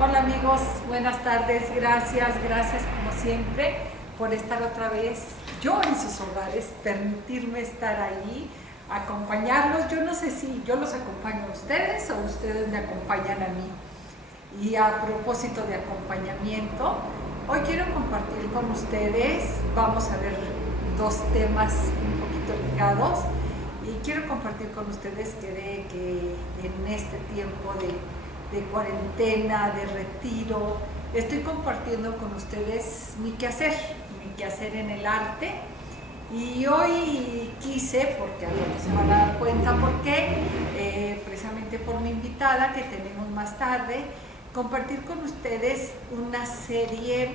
Hola amigos, buenas tardes, gracias como siempre por estar otra vez yo en sus hogares, permitirme estar ahí, acompañarlos. Yo no sé si yo los acompaño a ustedes o ustedes me acompañan a mí. Y a propósito de acompañamiento, hoy quiero compartir con ustedes, vamos a ver dos temas un poquito ligados y quiero compartir con ustedes que en este tiempo de cuarentena, de retiro, estoy compartiendo con ustedes mi quehacer en el arte. Y hoy quise, porque a lo que se van a dar cuenta por qué, precisamente por mi invitada que tenemos más tarde, compartir con ustedes una serie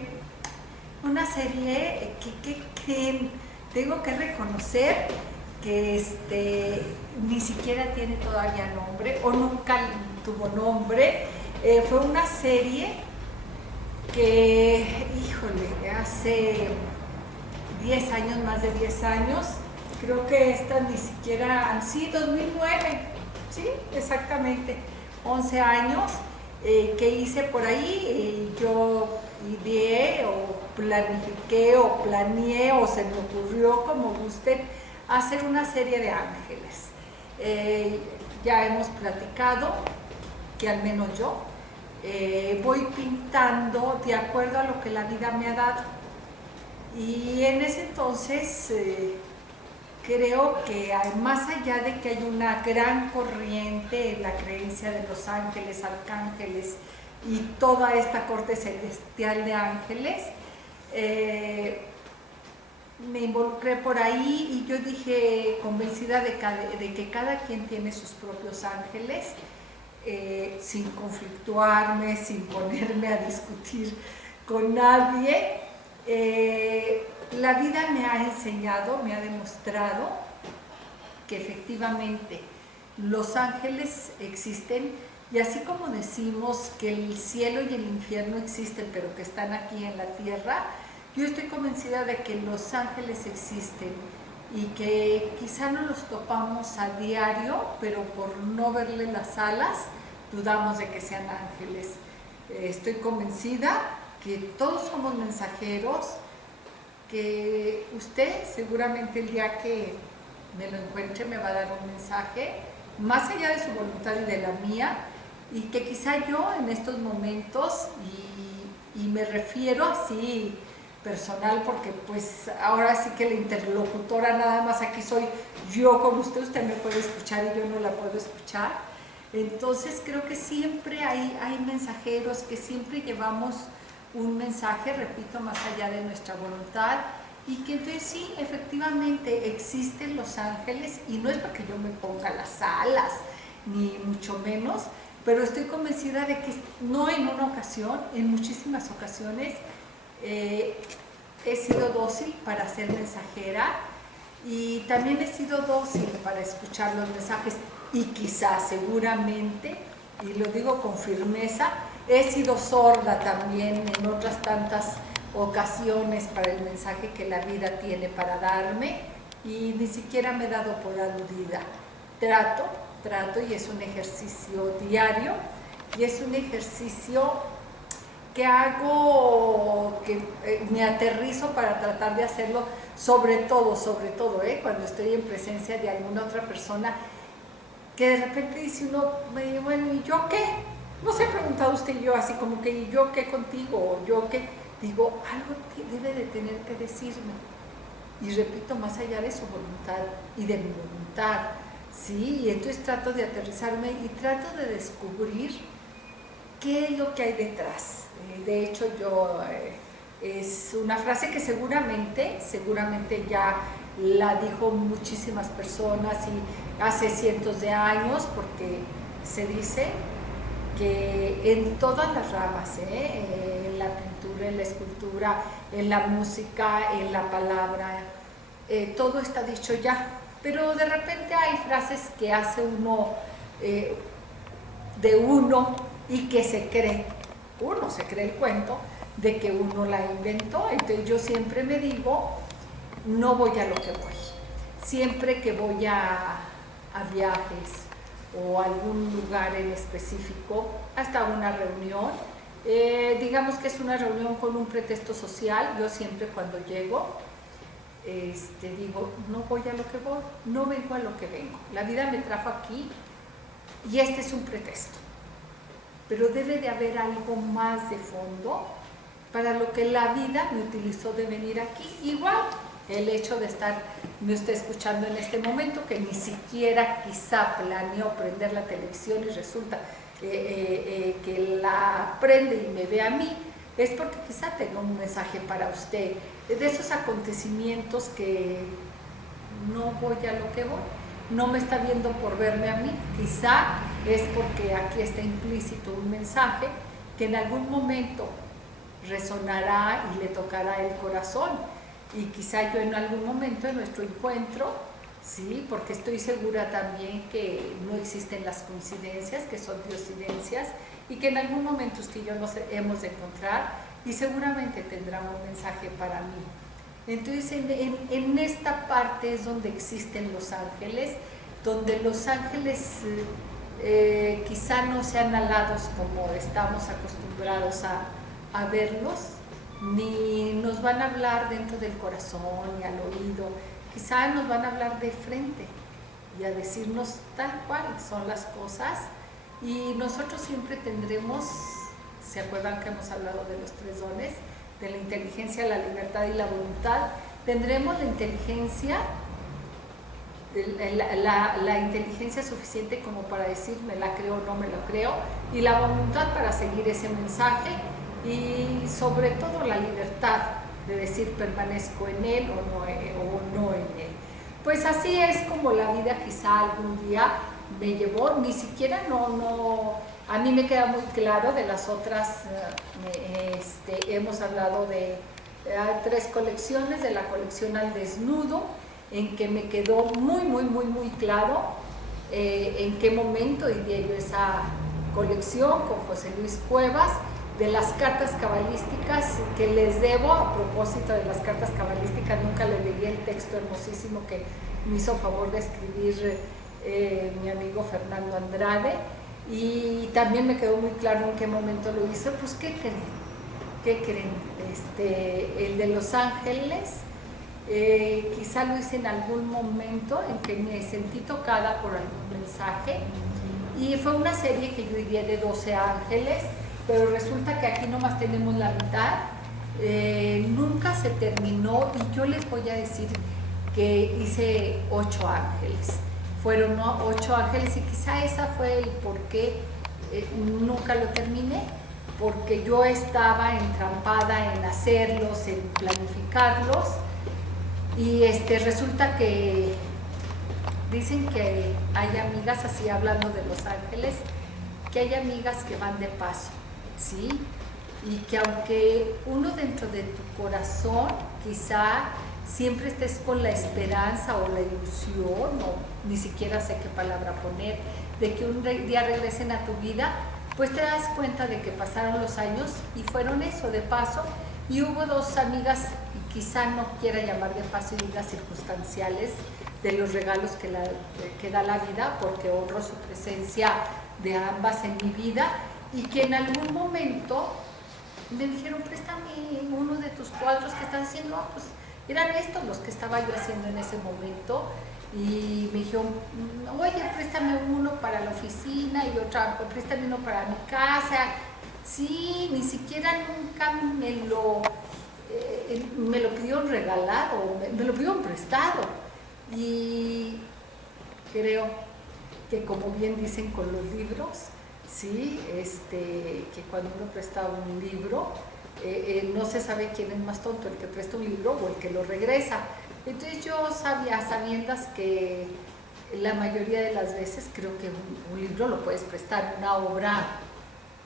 que creen, tengo que reconocer que ni siquiera tiene todavía nombre o nunca tuvo nombre. Fue una serie que, híjole, hace 10 años, más de 10 años, creo que estas ni siquiera, sí, 2009, sí, exactamente, 11 años, que hice por ahí. Yo ideé o planifiqué o planeé o se me ocurrió, como gusten, hacer una serie de ángeles. Ya hemos platicado que al menos yo voy pintando de acuerdo a lo que la vida me ha dado. Y en ese entonces creo que más allá de que hay una gran corriente en la creencia de los ángeles, arcángeles y toda esta corte celestial de ángeles, me involucré por ahí y yo dije, convencida de que cada quien tiene sus propios ángeles, sin conflictuarme, sin ponerme a discutir con nadie. La vida me ha enseñado, me ha demostrado que efectivamente los ángeles existen, y así como decimos que el cielo y el infierno existen pero que están aquí en la tierra, yo estoy convencida de que los ángeles existen y que quizá no los topamos a diario, pero por no verle las alas dudamos de que sean ángeles. Estoy convencida que todos somos mensajeros, que usted seguramente el día que me lo encuentre me va a dar un mensaje, más allá de su voluntad y de la mía, y que quizá yo en estos momentos, y me refiero así personal, porque pues ahora sí que la interlocutora nada más aquí soy yo con usted me puede escuchar y yo no la puedo escuchar. Entonces creo que siempre hay mensajeros, que siempre llevamos un mensaje, repito, más allá de nuestra voluntad, y que entonces sí, efectivamente existen los ángeles, y no es porque yo me ponga las alas, ni mucho menos, pero estoy convencida de que no en una ocasión, en muchísimas ocasiones, he sido dócil para ser mensajera, y también he sido dócil para escuchar los mensajes, y quizás, seguramente, y lo digo con firmeza, he sido sorda también en otras tantas ocasiones para el mensaje que la vida tiene para darme, y ni siquiera me he dado por aludida. Trato, y es un ejercicio diario, y es un ejercicio que hago, que me aterrizo para tratar de hacerlo, sobre todo, cuando estoy en presencia de alguna otra persona, que de repente dice uno, bueno, ¿y yo qué? ¿No se ha preguntado usted y yo así como que ¿y yo qué contigo? O yo qué, digo, algo debe de tener que decirme. Y repito, más allá de su voluntad y de mi voluntad, ¿sí? Y entonces trato de aterrizarme y trato de descubrir qué es lo que hay detrás. De hecho, es una frase que seguramente ya la dijo muchísimas personas y hace cientos de años, porque se dice que en todas las ramas, en la pintura, en la escultura, en la música, en la palabra, todo está dicho ya, pero de repente hay frases que hace uno de uno y que uno se cree el cuento de que uno la inventó. Entonces yo siempre me digo, no voy a lo que voy. Siempre que voy a viajes o a algún lugar en específico, hasta una reunión, Digamos que es una reunión con un pretexto social. Yo siempre cuando llego, digo, no voy a lo que voy, no vengo a lo que vengo. La vida me trajo aquí y este es un pretexto. Pero debe de haber algo más de fondo para lo que la vida me utilizó de venir aquí. Igual el hecho de me está escuchando en este momento, que ni siquiera quizá planeó prender la televisión y resulta que la prende y me ve a mí, es porque quizá tenga un mensaje para usted, de esos acontecimientos que no voy a lo que voy, no me está viendo por verme a mí, quizá es porque aquí está implícito un mensaje que en algún momento resonará y le tocará el corazón, y quizá yo en algún momento de nuestro encuentro, sí, porque estoy segura también que no existen las coincidencias, que son diosidencias, y que en algún momento usted y yo nos hemos de encontrar y seguramente tendrá un mensaje para mí. Entonces en esta parte es donde existen los ángeles, donde los ángeles quizá no sean alados como estamos acostumbrados a verlos, ni nos van a hablar dentro del corazón ni al oído, quizá nos van a hablar de frente y a decirnos tal cual son las cosas, y nosotros siempre tendremos, ¿se acuerdan que hemos hablado de los 3 dones? De la inteligencia, la libertad y la voluntad. Tendremos la inteligencia, la inteligencia suficiente como para decir me la creo o no me lo creo, y la voluntad para seguir ese mensaje, y sobre todo la libertad de decir permanezco en él o no en él. Pues así es como la vida quizá algún día me llevó, ni siquiera a mí me queda muy claro de las otras, hemos hablado de 3 colecciones, de la colección Al Desnudo, en que me quedó muy claro en qué momento iría yo esa colección con José Luis Cuevas, de las cartas cabalísticas que les debo. A propósito de las cartas cabalísticas, nunca le leí el texto hermosísimo que me hizo favor de escribir mi amigo Fernando Andrade, y también me quedó muy claro en qué momento lo hizo. Pues ¿qué creen? El de Los Ángeles, quizá lo hice en algún momento en que me sentí tocada por algún mensaje, y fue una serie que yo diría de 12 ángeles, pero resulta que aquí nomás tenemos la mitad, nunca se terminó, y yo les voy a decir que hice 8 ángeles, fueron 8 ángeles, y quizá esa fue el por qué nunca lo terminé, porque yo estaba entrampada en hacerlos, en planificarlos, y resulta que dicen que hay amigas, así hablando de Los Ángeles, que hay amigas que van de paso, ¿sí? Y que aunque uno dentro de tu corazón quizá siempre estés con la esperanza o la ilusión, o ni siquiera sé qué palabra poner, de que un día regresen a tu vida, pues te das cuenta de que pasaron los años y fueron eso, de paso, y hubo 2 amigas, y quizá no quiera llamar de paso y diga circunstanciales, de los regalos que da la vida, porque honro su presencia de ambas en mi vida, y que en algún momento me dijeron, préstame uno de tus cuadros que estás haciendo. Pues eran estos los que estaba yo haciendo en ese momento, y me dijeron, oye, préstame uno para la oficina, y otra, préstame uno para mi casa. Sí, ni siquiera nunca me lo pidieron regalado, me lo pidieron prestado. Y creo que, como bien dicen con los libros, ¿sí? Que cuando uno presta un libro, no se sabe quién es más tonto, el que presta un libro o el que lo regresa. Entonces yo sabía, sabiendas que la mayoría de las veces creo que un libro lo puedes prestar, una obra,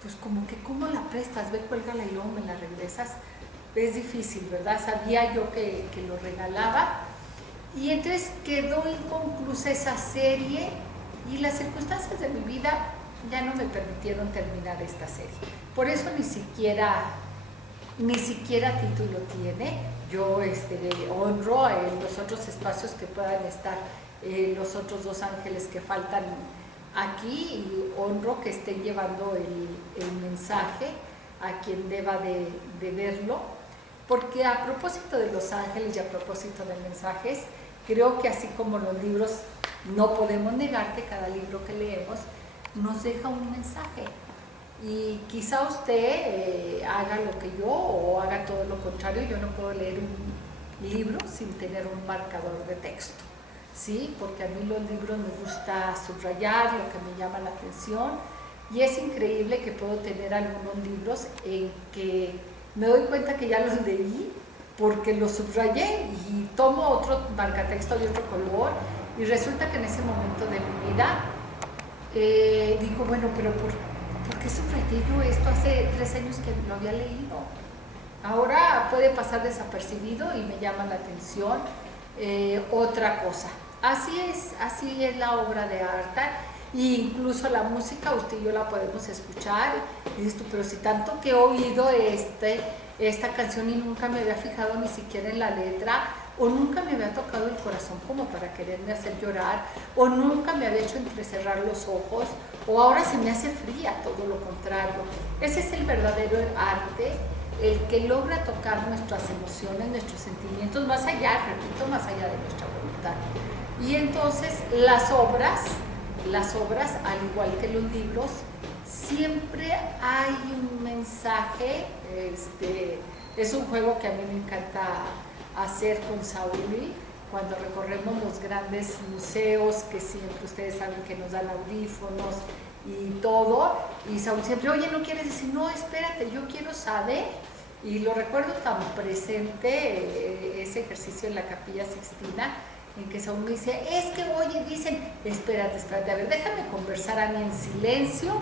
pues como que ¿cómo la prestas? Ve, cuélgala y luego me la regresas. Es difícil, ¿verdad? Sabía yo que lo regalaba, y entonces quedó inconclusa esa serie, y las circunstancias de mi vida ya no me permitieron terminar esta serie. Por eso ni siquiera título tiene. Yo honro en los otros espacios que puedan estar los otros 2 ángeles que faltan aquí, y honro que estén llevando el mensaje a quien deba de verlo, porque a propósito de los ángeles y a propósito de mensajes, creo que así como los libros, no podemos negar que cada libro que leemos nos deja un mensaje. Y quizá usted haga lo que yo o haga todo lo contrario. Yo no puedo leer un libro sin tener un marcador de texto, ¿sí? Porque a mí los libros me gusta subrayar lo que me llama la atención, y es increíble que puedo tener algunos libros en que me doy cuenta que ya los leí porque los subrayé y tomo otro marcatexto de otro color, y resulta que en ese momento de mi vida digo, bueno, pero ¿por qué subrayé yo esto hace 3 años que lo había leído? Ahora puede pasar desapercibido y me llama la atención otra cosa. Así es la obra de arte. E incluso la música, usted y yo la podemos escuchar y dices tú, pero si tanto que he oído esta canción y nunca me había fijado ni siquiera en la letra, o nunca me había tocado el corazón como para quererme hacer llorar, o nunca me había hecho entrecerrar los ojos, o ahora se me hace fría, todo lo contrario. Ese es el verdadero arte, el que logra tocar nuestras emociones, nuestros sentimientos, más allá, repito, más allá de nuestra voluntad. Y entonces las obras, al igual que los libros, siempre hay un mensaje. Es un juego que a mí me encanta hacer con Saúl cuando recorremos los grandes museos, que siempre ustedes saben que nos dan audífonos y todo, y Saúl siempre, oye, ¿no quieres decir? No, espérate, yo quiero saber. Y lo recuerdo tan presente, ese ejercicio en la Capilla Sixtina, en que Saúl me dice, es que oye, dicen, espérate, a ver, déjame conversar a mí en silencio,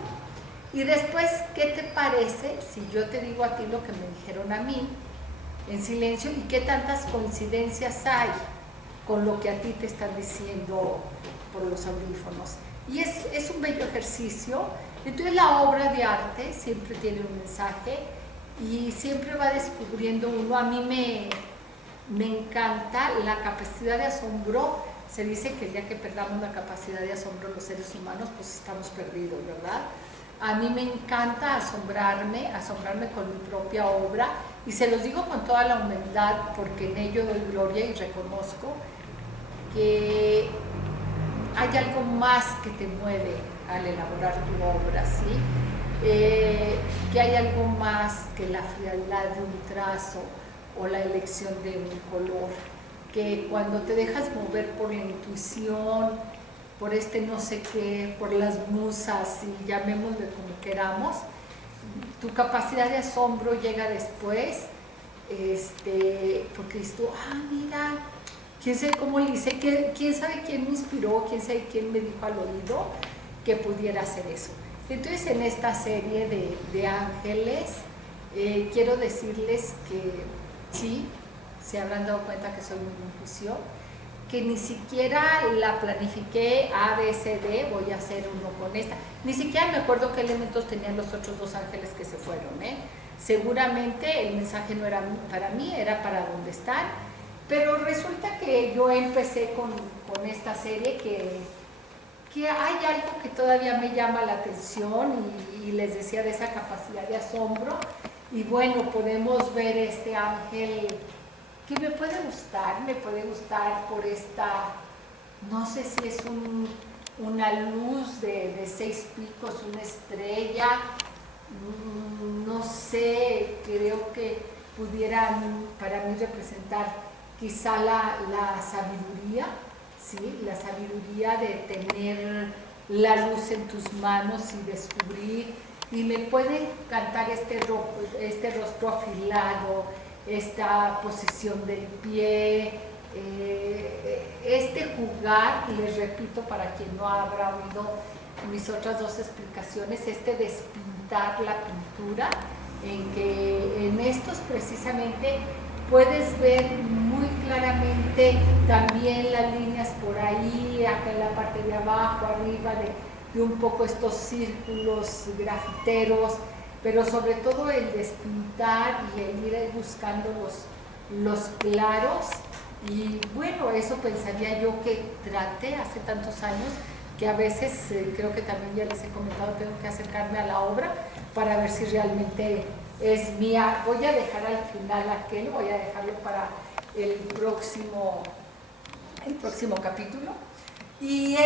y después, ¿qué te parece si yo te digo a ti lo que me dijeron a mí en silencio, y qué tantas coincidencias hay con lo que a ti te están diciendo por los audífonos? Y es un bello ejercicio. Entonces la obra de arte siempre tiene un mensaje y siempre va descubriendo uno. A mí me encanta la capacidad de asombro. Se dice que el día que perdamos la capacidad de asombro los seres humanos, pues estamos perdidos, ¿verdad? A mí me encanta asombrarme con mi propia obra, y se los digo con toda la humildad, porque en ello doy gloria y reconozco que hay algo más que te mueve al elaborar tu obra, ¿sí? Que hay algo más que la frialdad de un trazo o la elección de un color, que cuando te dejas mover por la intuición, por no sé qué, por las musas, y llamémosle como queramos, tu capacidad de asombro llega después, porque dices tú, mira, quién sabe cómo le hice, quién sabe quién me inspiró, quién sabe quién me dijo al oído que pudiera hacer eso. Entonces, en esta serie de ángeles, quiero decirles que sí, se habrán dado cuenta que soy muy intuición, que ni siquiera la planifiqué A, B, C, D, voy a hacer uno con esta. Ni siquiera me acuerdo qué elementos tenían los otros 2 ángeles que se fueron, Seguramente el mensaje no era para mí, era para donde están, pero resulta que yo empecé con esta serie que hay algo que todavía me llama la atención, y les decía de esa capacidad de asombro, y bueno, podemos ver este ángel que me puede gustar por esta, no sé si es una luz de 6 picos, una estrella, no sé, creo que pudieran para mí representar quizá la sabiduría, ¿sí? La sabiduría de tener la luz en tus manos y descubrir, y me puede encantar este rostro afilado, esta posición del pie, jugar, y les repito para quien no habrá oído mis otras 2 explicaciones, despintar la pintura, en que en estos precisamente puedes ver muy claramente también las líneas por ahí, acá en la parte de abajo, arriba, de un poco estos círculos grafiteros, pero sobre todo el despintar y el ir buscando los claros. Y bueno, eso pensaría yo que traté hace tantos años, que a veces creo que también ya les he comentado, tengo que acercarme a la obra para ver si realmente es mía. Voy a dejar al final aquel, voy a dejarlo para el próximo capítulo. Y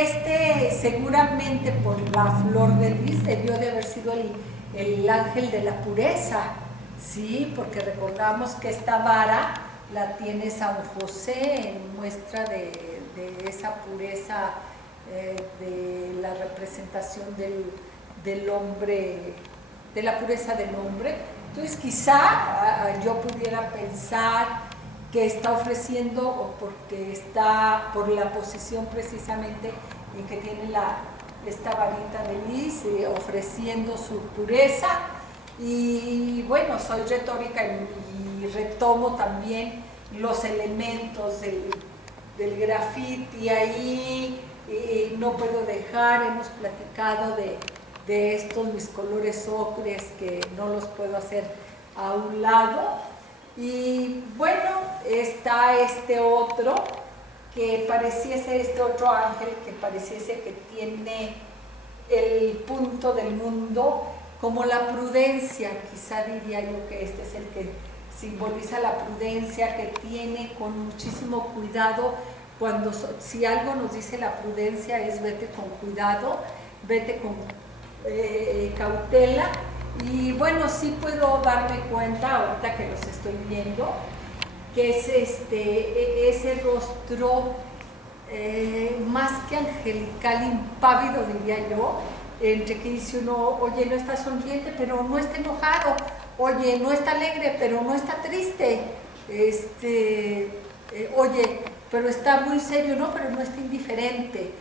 seguramente por la flor de lis debió de haber sido el ángel de la pureza, ¿sí? Porque recordamos que esta vara la tiene San José en muestra de esa pureza, de la representación del hombre, de la pureza del hombre. Entonces quizá yo pudiera pensar que está ofreciendo, o porque está por la posición precisamente en que tiene esta varita de lis, ofreciendo su pureza. Y bueno, soy retórica y retomo también los elementos del grafiti ahí. No puedo dejar, hemos platicado de estos mis colores ocres que no los puedo hacer a un lado. Y bueno, está este otro otro ángel que pareciese que tiene el punto del mundo como la prudencia. Quizá diría yo que este es el que simboliza la prudencia, que tiene con muchísimo cuidado. Si algo nos dice la prudencia es vete con cuidado, vete con cautela. Y bueno, sí puedo darme cuenta ahorita que los estoy viendo que es ese rostro más que angelical, impávido, diría yo, entre que dice uno, oye, no está sonriente pero no está enojado, oye, no está alegre pero no está triste, oye, pero está muy serio, no, pero no está indiferente.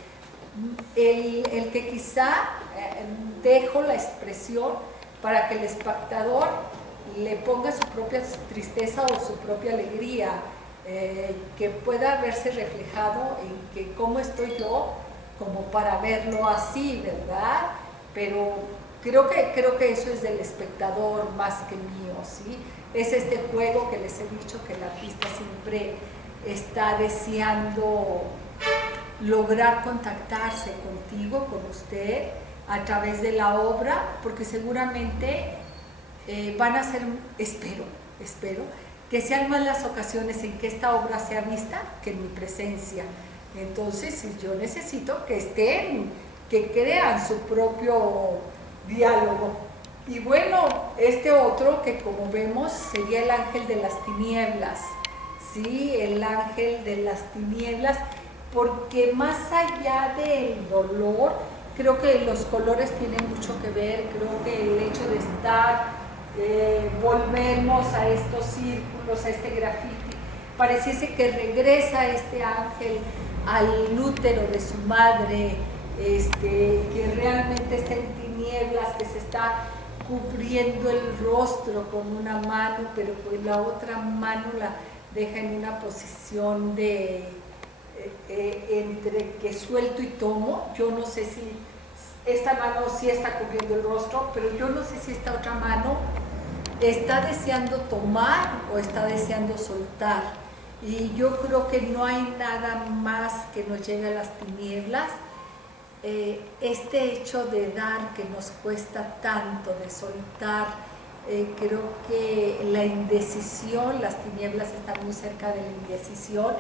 El que quizá dejo la expresión para que el espectador le ponga su propia tristeza o su propia alegría, que pueda verse reflejado en que cómo estoy yo, como para verlo así, ¿verdad? Pero creo que eso es del espectador más que mío, ¿sí? Es este juego que les he dicho que el artista siempre está deseando lograr contactarse contigo, con usted, a través de la obra, porque seguramente van a ser, espero, que sean más las ocasiones en que esta obra sea vista que en mi presencia. Entonces, yo necesito que estén, que crean su propio diálogo. Y bueno, este otro que como vemos sería el ángel de las tinieblas, ¿sí? El ángel de las tinieblas, porque más allá del dolor, creo que los colores tienen mucho que ver. Creo que el hecho de estar, volvemos a estos círculos, a este grafiti, pareciese que regresa este ángel al útero de su madre, que realmente está en tinieblas, que se está cubriendo el rostro con una mano, pero con la otra mano la deja en una posición de entre que suelto y tomo. Yo no sé si esta mano sí está cubriendo el rostro, pero yo no sé si esta otra mano está deseando tomar o está deseando soltar. Y yo creo que no hay nada más que nos lleve a las tinieblas. Este hecho de dar que nos cuesta tanto, de soltar, creo que la indecisión, las tinieblas están muy cerca de la indecisión.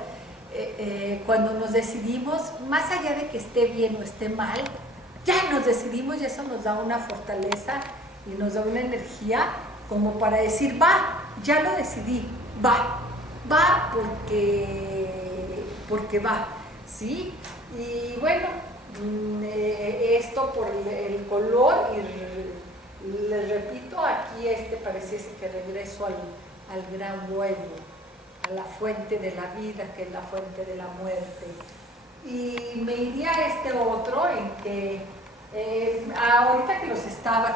Cuando nos decidimos, más allá de que esté bien o esté mal, ya nos decidimos, y eso nos da una fortaleza y nos da una energía como para decir, va, ya lo decidí, va porque va, ¿sí? Y bueno, esto por el color, y les repito, aquí pareciese que regreso al gran huevo, a la fuente de la vida, que es la fuente de la muerte. Y me iría a este otro en que ahorita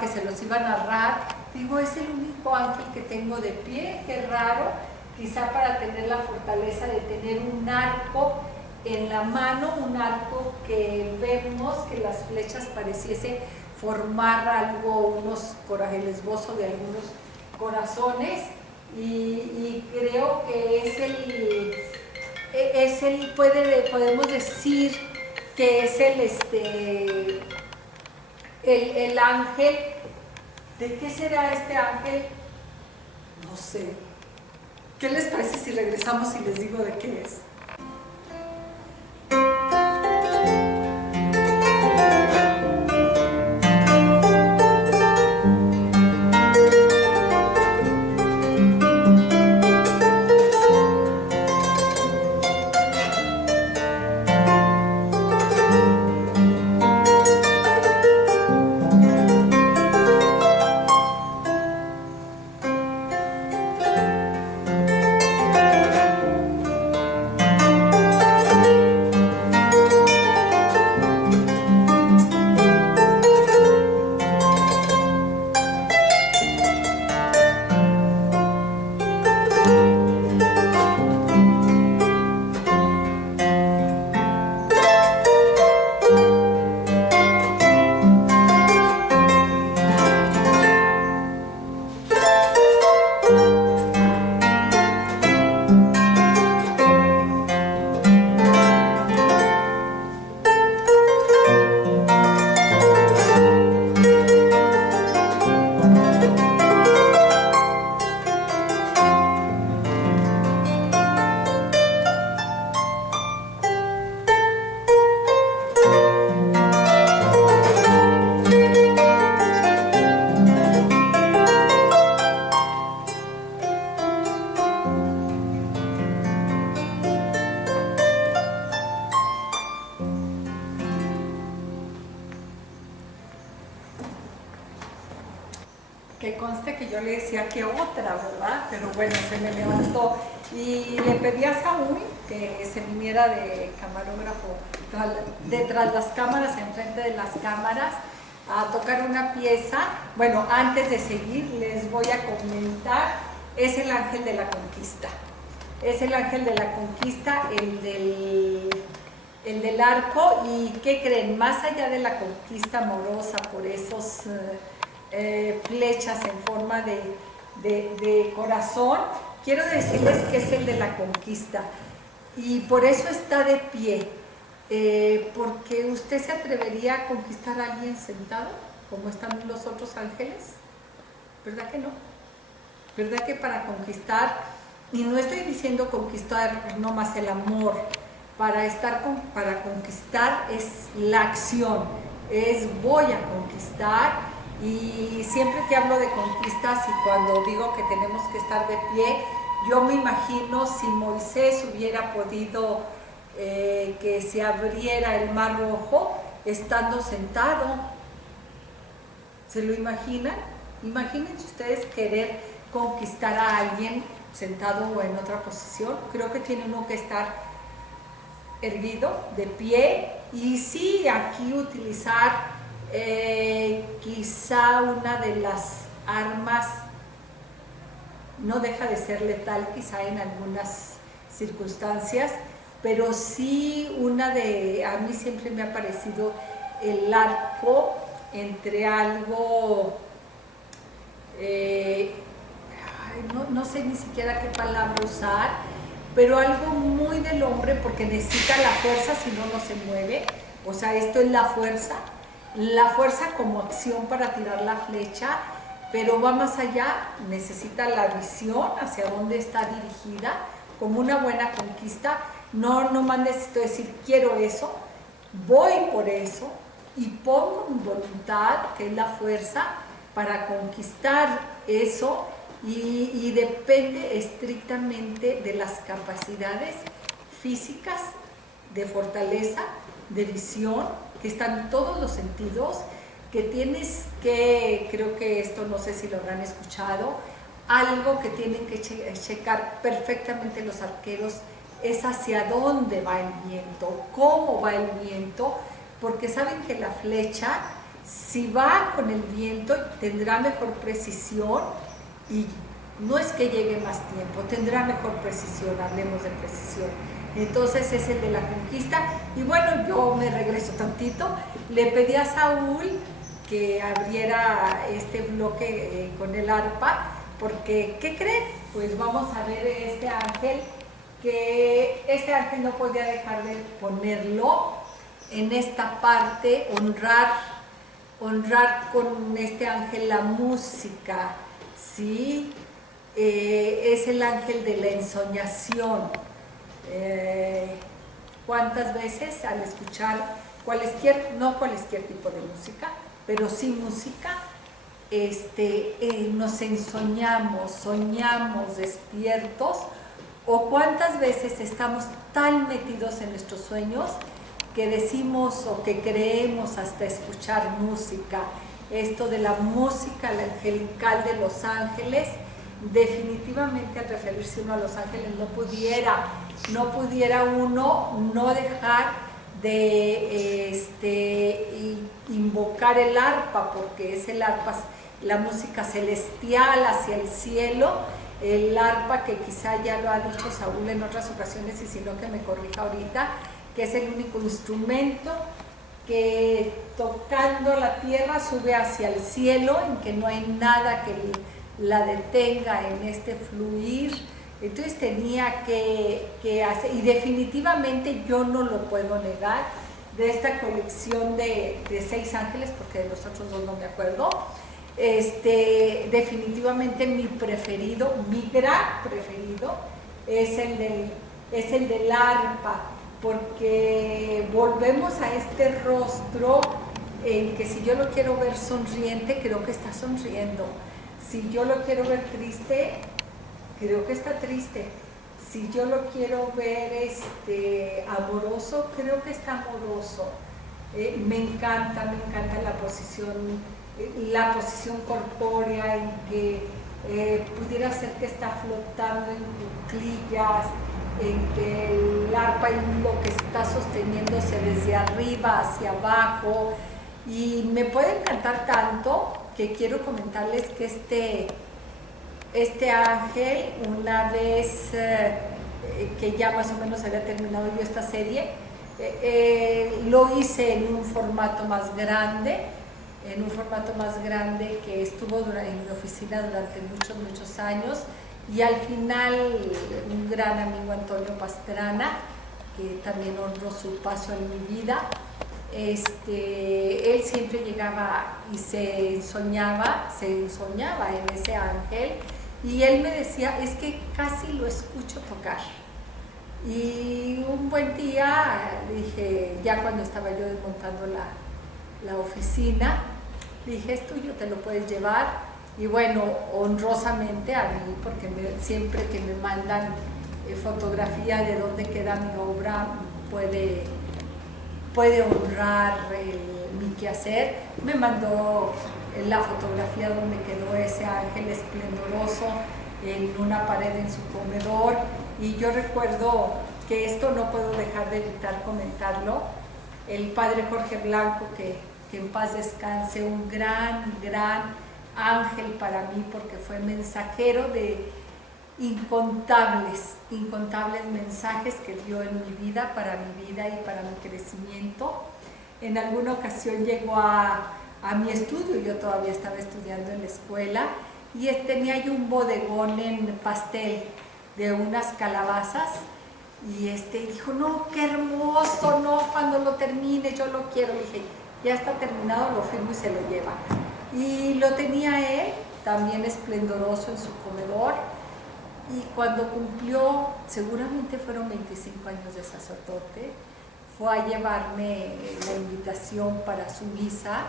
que se los iba a narrar, digo, es el único ángel que tengo de pie, qué raro, quizá para tener la fortaleza de tener un arco en la mano, un arco que vemos que las flechas pareciese formar algo, el esbozo de algunos corazones, y creo que podemos decir que es el ángel. ¿De qué será este ángel? No sé. ¿Qué les parece si regresamos y les digo de qué es? Que conste que yo le decía que otra, ¿verdad? Pero bueno, se me levantó. Y le pedí a Saúl que se viniera de camarógrafo detrás las cámaras, enfrente de las cámaras, a tocar una pieza. Bueno, antes de seguir, les voy a comentar, es el Ángel de la Conquista. Es el Ángel de la Conquista, el del arco. ¿Y qué creen? Más allá de la conquista amorosa por esos flechas en forma de corazón, quiero decirles que es el de la conquista, y por eso está de pie, porque usted se atrevería a conquistar a alguien sentado como están los otros ángeles, ¿verdad que no? ¿Verdad que para conquistar, y no estoy diciendo conquistar nomás el amor, para conquistar es la acción, es voy a conquistar? Y siempre que hablo de conquistas y cuando digo que tenemos que estar de pie, yo me imagino si Moisés hubiera podido que se abriera el Mar Rojo estando sentado. ¿Se lo imaginan? Imagínense ustedes querer conquistar a alguien sentado o en otra posición. Creo que tiene uno que estar erguido, de pie, y sí, aquí utilizar quizá una de las armas no deja de ser letal quizá en algunas circunstancias, pero sí a mí siempre me ha parecido el arco entre algo, no sé ni siquiera qué palabra usar, pero algo muy del hombre, porque necesita la fuerza, si no, no se mueve. O sea, esto es la fuerza como acción para tirar la flecha, pero va más allá, necesita la visión hacia dónde está dirigida, como una buena conquista. No más necesito decir quiero eso, voy por eso y pongo mi voluntad, que es la fuerza, para conquistar eso, y depende estrictamente de las capacidades físicas, de fortaleza, de visión, que están en todos los sentidos, que tienes que, creo que esto no sé si lo habrán escuchado, algo que tienen que checar perfectamente los arqueros es hacia dónde va el viento, cómo va el viento, porque saben que la flecha, si va con el viento, tendrá mejor precisión, y no es que llegue más tiempo, tendrá mejor precisión, hablemos de precisión. Entonces es el de la conquista. Y bueno, yo me regreso tantito, le pedí a Saúl que abriera este bloque con el arpa, porque ¿qué creen? Pues vamos a ver este ángel, que este ángel no podía dejar de ponerlo en esta parte, honrar con este ángel la música, ¿sí? es el ángel de la ensoñación. ¿Cuántas veces al escuchar no cualquier tipo de música, pero sí música, nos ensoñamos, soñamos despiertos? ¿O cuántas veces estamos tan metidos en nuestros sueños que decimos o que creemos hasta escuchar música? Esto de la música, la angelical de los ángeles, definitivamente al referirse uno a los ángeles no pudiera uno no dejar de invocar el arpa, porque es el arpa, la música celestial hacia el cielo, el arpa que quizá ya lo ha dicho Saúl en otras ocasiones, y si no que me corrija ahorita, que es el único instrumento que tocando la tierra sube hacia el cielo, en que no hay nada que la detenga en este fluir. Entonces tenía que hacer, y definitivamente yo no lo puedo negar, de esta colección de 6 ángeles, porque de los otros 2 no me acuerdo, definitivamente mi preferido, mi gran preferido, es el del arpa, porque volvemos a este rostro en que si yo lo quiero ver sonriente, creo que está sonriendo. Si yo lo quiero ver triste, creo que está triste. Si yo lo quiero ver amoroso, creo que está amoroso. Me encanta la posición corpórea, en que pudiera ser que está flotando en cuclillas, en que el arpa y lo que está sosteniéndose desde arriba hacia abajo, y me puede encantar tanto que quiero comentarles que este ángel, una vez que ya más o menos había terminado yo esta serie, lo hice en un formato más grande, que estuvo en mi oficina durante muchos años, y al final un gran amigo, Antonio Pastrana, que también honró su paso en mi vida, él siempre llegaba y se ensoñaba en ese ángel, y él me decía, es que casi lo escucho tocar. Y un buen día dije, ya cuando estaba yo desmontando la oficina, dije, es tuyo, te lo puedes llevar. Y bueno, honrosamente a mí, porque siempre que me mandan fotografía de dónde queda mi obra, puede honrar mi quehacer. Me mandó la fotografía donde quedó ese ángel esplendoroso en una pared en su comedor, y yo recuerdo que esto no puedo dejar de evitar comentarlo. El padre Jorge Blanco, que en paz descanse, un gran ángel para mí, porque fue mensajero de incontables mensajes que dio en mi vida, para mi vida y para mi crecimiento. En alguna ocasión llegó a mi estudio, yo todavía estaba estudiando en la escuela, y tenía yo un bodegón en pastel de unas calabazas, y dijo, no, qué hermoso, no, cuando lo termine yo lo quiero. Le dije, ya está terminado, lo firmo y se lo lleva. Y lo tenía él, también esplendoroso en su comedor, y cuando cumplió, seguramente fueron 25 años de sacerdote, fue a llevarme la invitación para su misa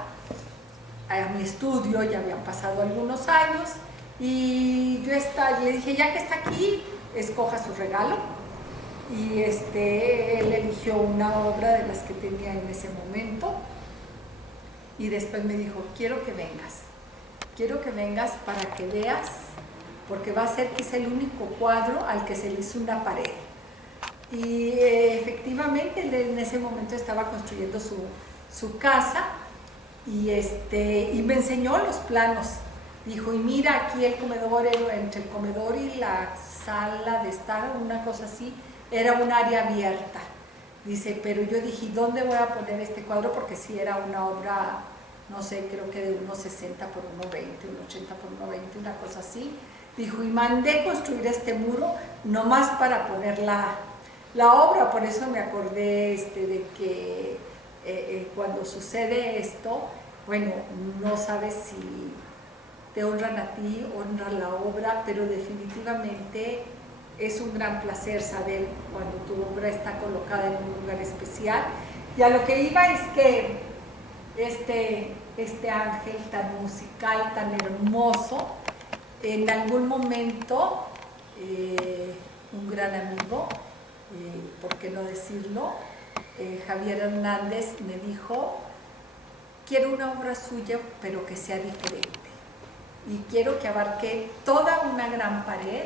a mi estudio. Ya habían pasado algunos años, y yo le dije, ya que está aquí, escoja su regalo. Y él eligió una obra de las que tenía en ese momento, y después me dijo, quiero que vengas para que veas, porque va a ser quizá el único cuadro al que se le hizo una pared. Y efectivamente él en ese momento estaba construyendo su casa, y me enseñó los planos. Dijo, y mira aquí el comedor, entre el comedor y la sala de estar, una cosa así, era un área abierta. Dice, pero yo dije, ¿dónde voy a poner este cuadro? Porque sí era una obra, no sé, creo que de unos 60 por 1,20, un 80 por 1,20, una cosa así. Dijo, y mandé construir este muro nomás para poner la obra. Por eso me acordé de que cuando sucede esto, bueno, no sabes te honran a ti, honran la obra, pero definitivamente es un gran placer saber cuando tu obra está colocada en un lugar especial. Y a lo que iba es que este ángel tan musical, tan hermoso, en algún momento un gran amigo, ¿por qué no decirlo? Javier Hernández me dijo: quiero una obra suya, pero que sea diferente. Y quiero que abarque toda una gran pared.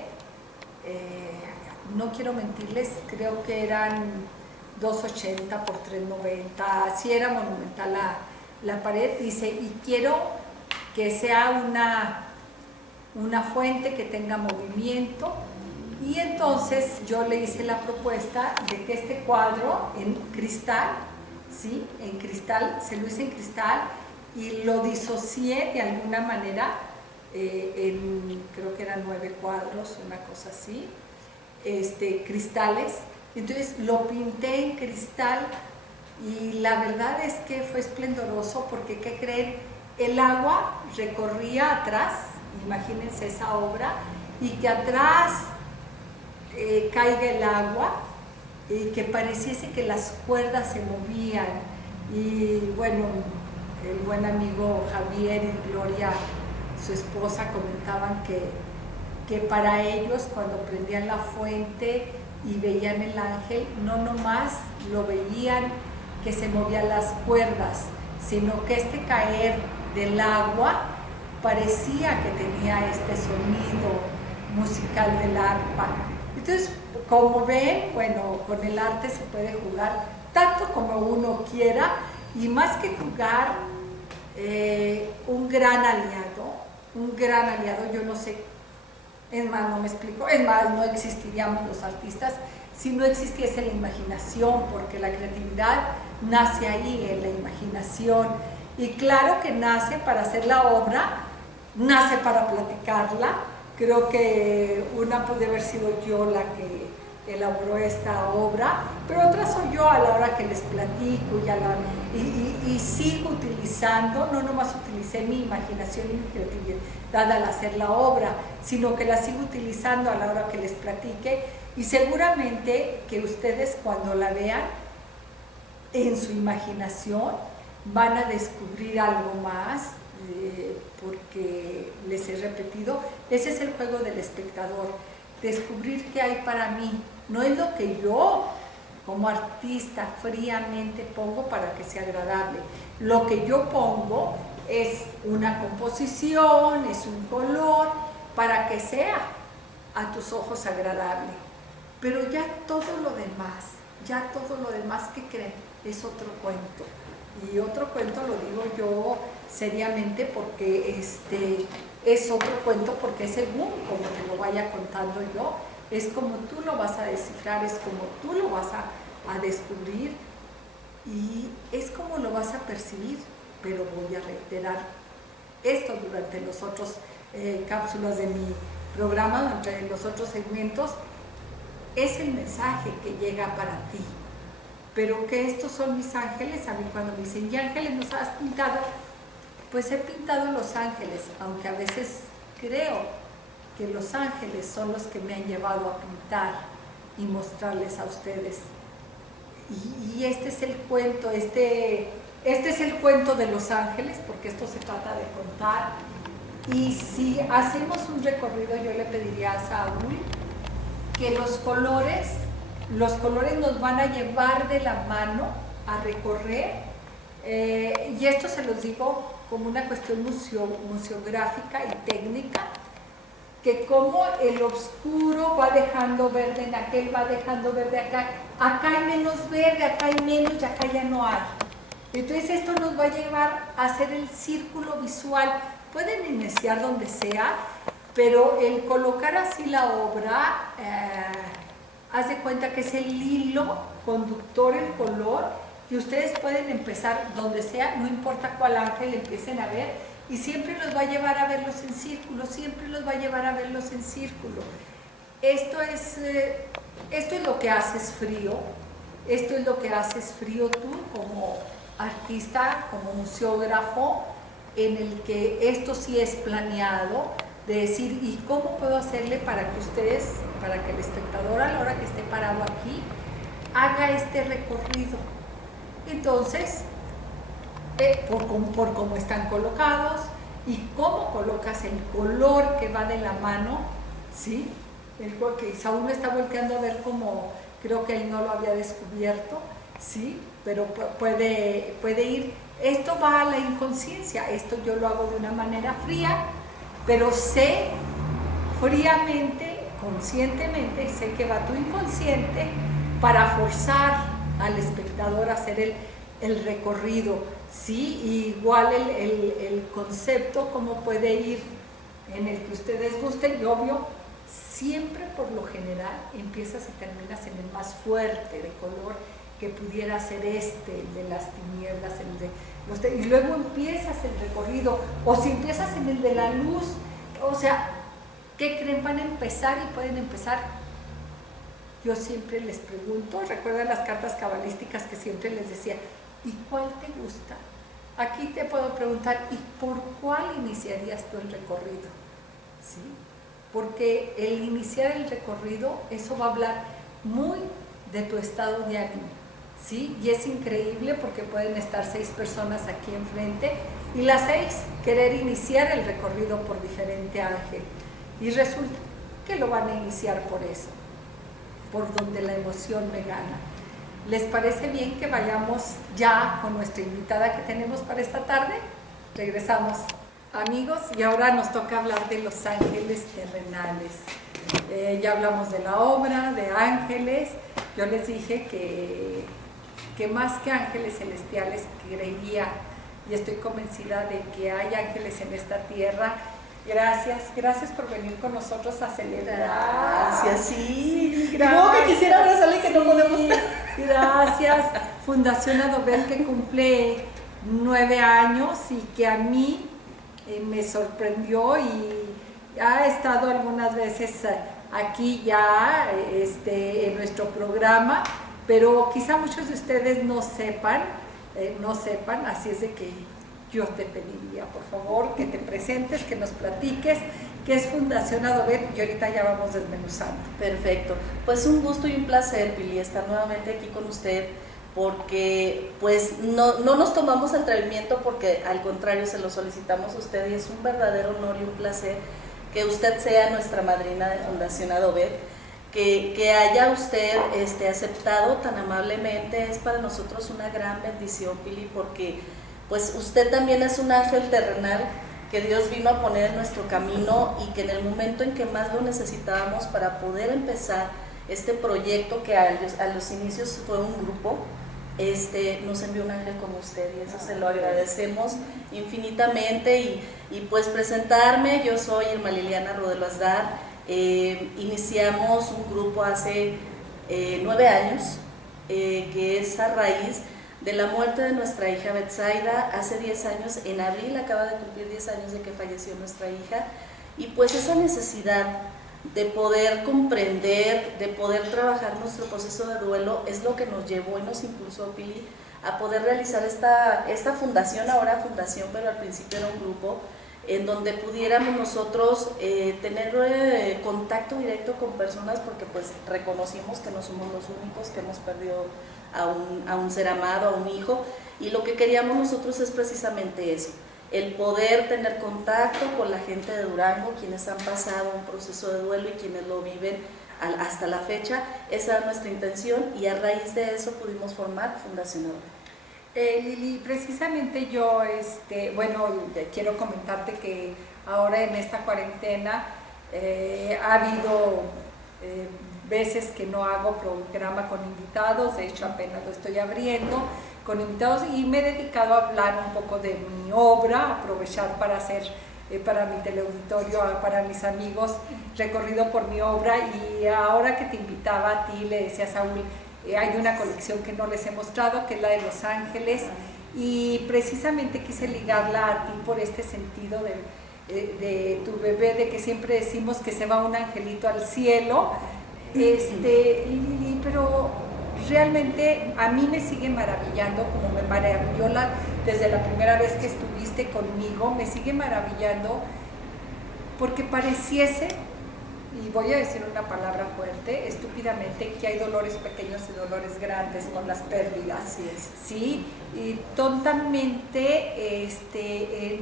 No quiero mentirles, creo que eran 280 por 390, así era monumental la pared. Dice, y quiero que sea una fuente que tenga movimiento. Y entonces yo le hice la propuesta de que este cuadro en cristal, ¿sí? En cristal, se lo hice en cristal y lo disocié de alguna manera creo que eran 9 cuadros, una cosa así, cristales. Entonces lo pinté en cristal y la verdad es que fue esplendoroso porque, ¿qué creen? El agua recorría atrás, imagínense esa obra, y que atrás caiga el agua y que pareciese que las cuerdas se movían. Y bueno, el buen amigo Javier y Gloria, su esposa, comentaban que para ellos, cuando prendían la fuente y veían el ángel, no nomás lo veían que se movían las cuerdas, sino que caer del agua parecía que tenía este sonido musical del arpa. Entonces, como ven, bueno, con el arte se puede jugar tanto como uno quiera, y más que jugar, un gran aliado, yo no sé, es más, no me explico, es más, no existiríamos los artistas si no existiese la imaginación, porque la creatividad nace ahí, en la imaginación, y claro que nace para hacer la obra, nace para platicarla. Creo que una puede haber sido yo la que elaboró esta obra, pero otra soy yo a la hora que les platico y sigo utilizando, no nomás utilicé mi imaginación y mi creatividad al hacer la obra, sino que la sigo utilizando a la hora que les platique, y seguramente que ustedes, cuando la vean en su imaginación, van a descubrir algo más, porque les he repetido, ese es el juego del espectador, descubrir qué hay para mí. No es lo que yo como artista fríamente pongo para que sea agradable. Lo que yo pongo es una composición, es un color, para que sea a tus ojos agradable. Pero ya todo lo demás, ¿qué creen? Es otro cuento. Y otro cuento lo digo yo seriamente, porque es otro cuento, porque según como te lo vaya contando yo, es como tú lo vas a descifrar, es como tú lo vas a descubrir, y es como lo vas a percibir. Pero voy a reiterar esto durante los otros cápsulas de mi programa, durante los otros segmentos, es el mensaje que llega para ti. Pero que estos son mis ángeles. A mí cuando me dicen, ¿y ángeles nos has pintado? Pues he pintado los ángeles, aunque a veces creo que los ángeles son los que me han llevado a pintar y mostrarles a ustedes. Y este es el cuento, este es el cuento de los ángeles, porque esto se trata de contar. Y si hacemos un recorrido, yo le pediría a Saúl que los colores nos van a llevar de la mano a recorrer, y esto se los digo como una cuestión museográfica y técnica, que como el oscuro va dejando verde en aquel, va dejando verde acá, acá hay menos verde, acá hay menos y acá ya no hay. Entonces esto nos va a llevar a hacer el círculo visual. Pueden iniciar donde sea, pero el colocar así la obra, haz de cuenta que es el hilo conductor, el color, y ustedes pueden empezar donde sea, no importa cuál ángel empiecen a ver, y siempre los va a llevar a verlos en círculo, siempre los va a llevar a verlos en círculo. Esto es lo que haces frío, esto es lo que haces frío tú como artista, como museógrafo, en el que esto sí es planeado, de decir, ¿y cómo puedo hacerle para que ustedes, para que el espectador a la hora que esté parado aquí, haga este recorrido? Entonces, por cómo están colocados y cómo colocas el color que va de la mano, ¿sí? Que Saúl me está volteando a ver como, creo que él no lo había descubierto, ¿sí? Pero puede ir, esto va a la inconsciencia, esto yo lo hago de una manera fría, pero sé fríamente, conscientemente, sé que va tu inconsciente para forzar al espectador a hacer el recorrido, ¿sí? Igual el concepto, cómo puede ir en el que ustedes gusten, y obvio, siempre por lo general empiezas y terminas en el más fuerte de color, que pudiera ser el de las tinieblas, y luego empiezas el recorrido, o si empiezas en el de la luz, o sea, ¿qué creen? Van a empezar y pueden empezar. Yo siempre les pregunto, recuerdan las cartas cabalísticas que siempre les decía, ¿y cuál te gusta? Aquí te puedo preguntar, ¿y por cuál iniciarías tú el recorrido? ¿Sí? Porque el iniciar el recorrido, eso va a hablar muy de tu estado de ánimo, ¿sí? Y es increíble porque pueden estar 6 personas aquí enfrente y las 6 querer iniciar el recorrido por diferente ángel, y resulta que lo van a iniciar por eso, por donde la emoción me gana. ¿Les parece bien que vayamos ya con nuestra invitada que tenemos para esta tarde? Regresamos, amigos, y ahora nos toca hablar de los ángeles terrenales. Ya hablamos de la obra, de ángeles. Yo les dije que más que ángeles celestiales, creía y estoy convencida de que hay ángeles en esta tierra. Gracias por venir con nosotros a celebrar. Gracias, sí. Gracias. No, que quisiera abrazarle que no podemos. Gracias. Fundación Adobel, que cumple 9 años y que a mí me sorprendió y ha estado algunas veces aquí ya en nuestro programa, pero quizá muchos de ustedes no sepan, así es de que yo te pediría, por favor, que te presentes, que nos platiques qué es Fundación Adobel, y ahorita ya vamos desmenuzando. Perfecto, pues un gusto y un placer, Pili, estar nuevamente aquí con usted, porque pues no nos tomamos el atrevimiento, porque al contrario se lo solicitamos a usted, y es un verdadero honor y un placer que usted sea nuestra madrina de Fundación Adobel. Que haya usted aceptado tan amablemente es para nosotros una gran bendición, Pili, porque pues usted también es un ángel terrenal que Dios vino a poner en nuestro camino, y que en el momento en que más lo necesitábamos para poder empezar este proyecto, que a los inicios fue un grupo, nos envió un ángel como usted, y eso se lo agradecemos infinitamente. Y pues presentarme, yo soy Irma Liliana Rodelo Asdar. Iniciamos un grupo hace 9 años, que es a raíz de la muerte de nuestra hija Betsaida. Hace 10 años, en abril acaba de cumplir 10 años de que falleció nuestra hija, y pues esa necesidad de poder comprender, de poder trabajar nuestro proceso de duelo es lo que nos llevó y nos impulsó, Pili, a poder realizar esta fundación, ahora fundación, pero al principio era un grupo, en donde pudiéramos nosotros tener contacto directo con personas, porque pues reconocimos que no somos los únicos que hemos perdido a un ser amado, a un hijo, y lo que queríamos nosotros es precisamente eso, el poder tener contacto con la gente de Durango, quienes han pasado un proceso de duelo y quienes lo viven hasta la fecha. Esa era nuestra intención, y a raíz de eso pudimos formar Fundación Adobel. Lili, precisamente yo, quiero comentarte que ahora en esta cuarentena ha habido veces que no hago programa con invitados, de hecho apenas lo estoy abriendo con invitados, y me he dedicado a hablar un poco de mi obra, aprovechar para hacer para mi teleauditorio, para mis amigos, recorrido por mi obra. Y ahora que te invitaba a ti, le decía a Saúl, hay una colección que no les he mostrado, que es la de Los Ángeles, y precisamente quise ligarla a ti por este sentido de tu bebé, de que siempre decimos que se va un angelito al cielo, pero realmente a mí me sigue maravillando, como me maravilló desde la primera vez que estuviste conmigo, me sigue maravillando porque pareciese, y voy a decir una palabra fuerte, estúpidamente, que hay dolores pequeños y dolores grandes con las pérdidas. Así es. ¿Sí? Y tontamente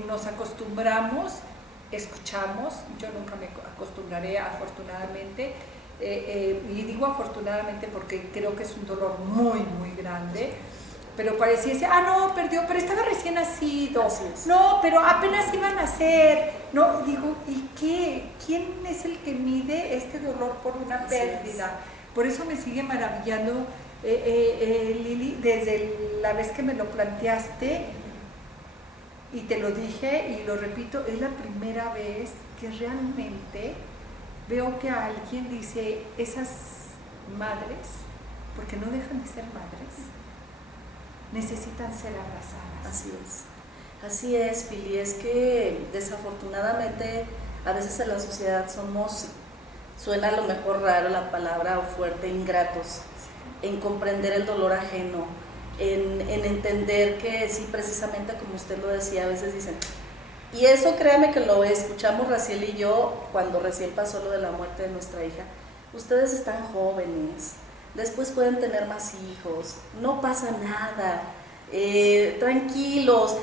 nos acostumbramos, escuchamos, yo nunca me acostumbraré afortunadamente, y digo afortunadamente porque creo que es un dolor muy, muy grande, pero pareciese, no, perdió, pero estaba recién nacido, no, pero apenas iba a nacer, no, digo, ¿y qué? ¿Quién es el que mide este dolor por una pérdida? Por eso me sigue maravillando, Lili, desde la vez que me lo planteaste, y te lo dije y lo repito, es la primera vez que realmente veo que alguien dice, esas madres, porque no dejan de ser madres, necesitan ser abrazadas. Así es, Pili, es que desafortunadamente a veces en la sociedad somos, suena a lo mejor raro la palabra o fuerte, ingratos, en comprender el dolor ajeno, en entender que sí, precisamente como usted lo decía, a veces dicen, y eso créame que lo escuchamos Raciel y yo cuando recién pasó lo de la muerte de nuestra hija, ustedes están jóvenes, después pueden tener más hijos, no pasa nada, tranquilos,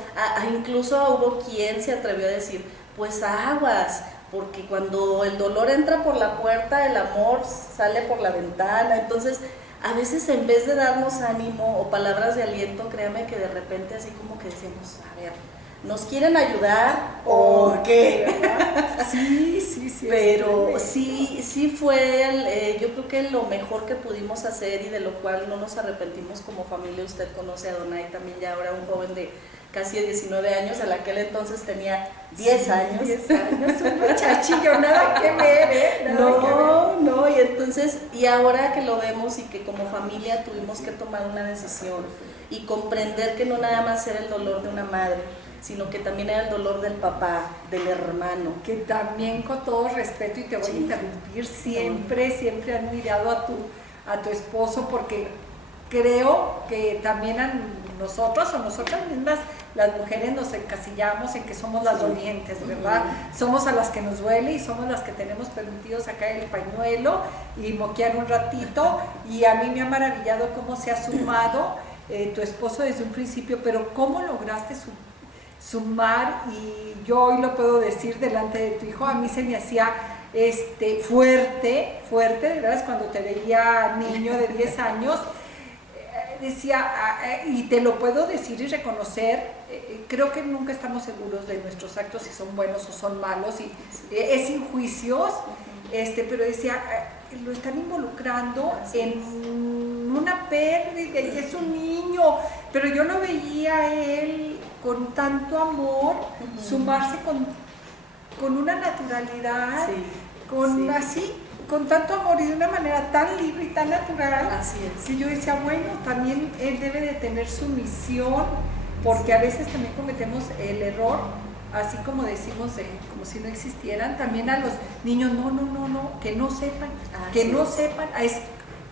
incluso hubo quien se atrevió a decir, pues aguas, porque cuando el dolor entra por la puerta, el amor sale por la ventana. Entonces a veces en vez de darnos ánimo o palabras de aliento, créame que de repente así como que decimos, a ver, ¿nos quieren ayudar o qué? Sí. Pero sí fue, yo creo que lo mejor que pudimos hacer y de lo cual no nos arrepentimos como familia. Usted conoce a Donay también, ya ahora un joven de casi 19 años, en aquel entonces tenía 10 años. 10 años, un muchachillo, nada que ver, No, y entonces, y ahora que lo vemos y que como familia tuvimos que tomar una decisión y comprender que no nada más era el dolor de una madre, sino que también era el dolor del papá, del hermano. Que también, con todo respeto, y te voy a interrumpir, siempre he admirado a tu esposo, porque creo que también a nosotros o nosotras mismas, las mujeres, nos encasillamos en que somos las dolientes, ¿verdad? Somos a las que nos duele y somos las que tenemos permitido sacar el pañuelo y moquear un ratito, y a mí me ha maravillado cómo se ha sumado tu esposo desde un principio, pero cómo lograste sumar, y yo hoy lo puedo decir delante de tu hijo, a mí se me hacía fuerte, de verdad, cuando te veía niño de 10 años, decía, y te lo puedo decir y reconocer, creo que nunca estamos seguros de nuestros actos, si son buenos o son malos, y es sin juicios, pero decía, lo están involucrando en una pérdida, y es un niño, pero yo lo veía a él con tanto amor, sumarse con una naturalidad, con tanto amor y de una manera tan libre y tan natural, que yo decía, bueno, también él debe de tener su misión, porque a veces también cometemos el error, así como decimos, como si no existieran, también a los niños, no, que no sepan,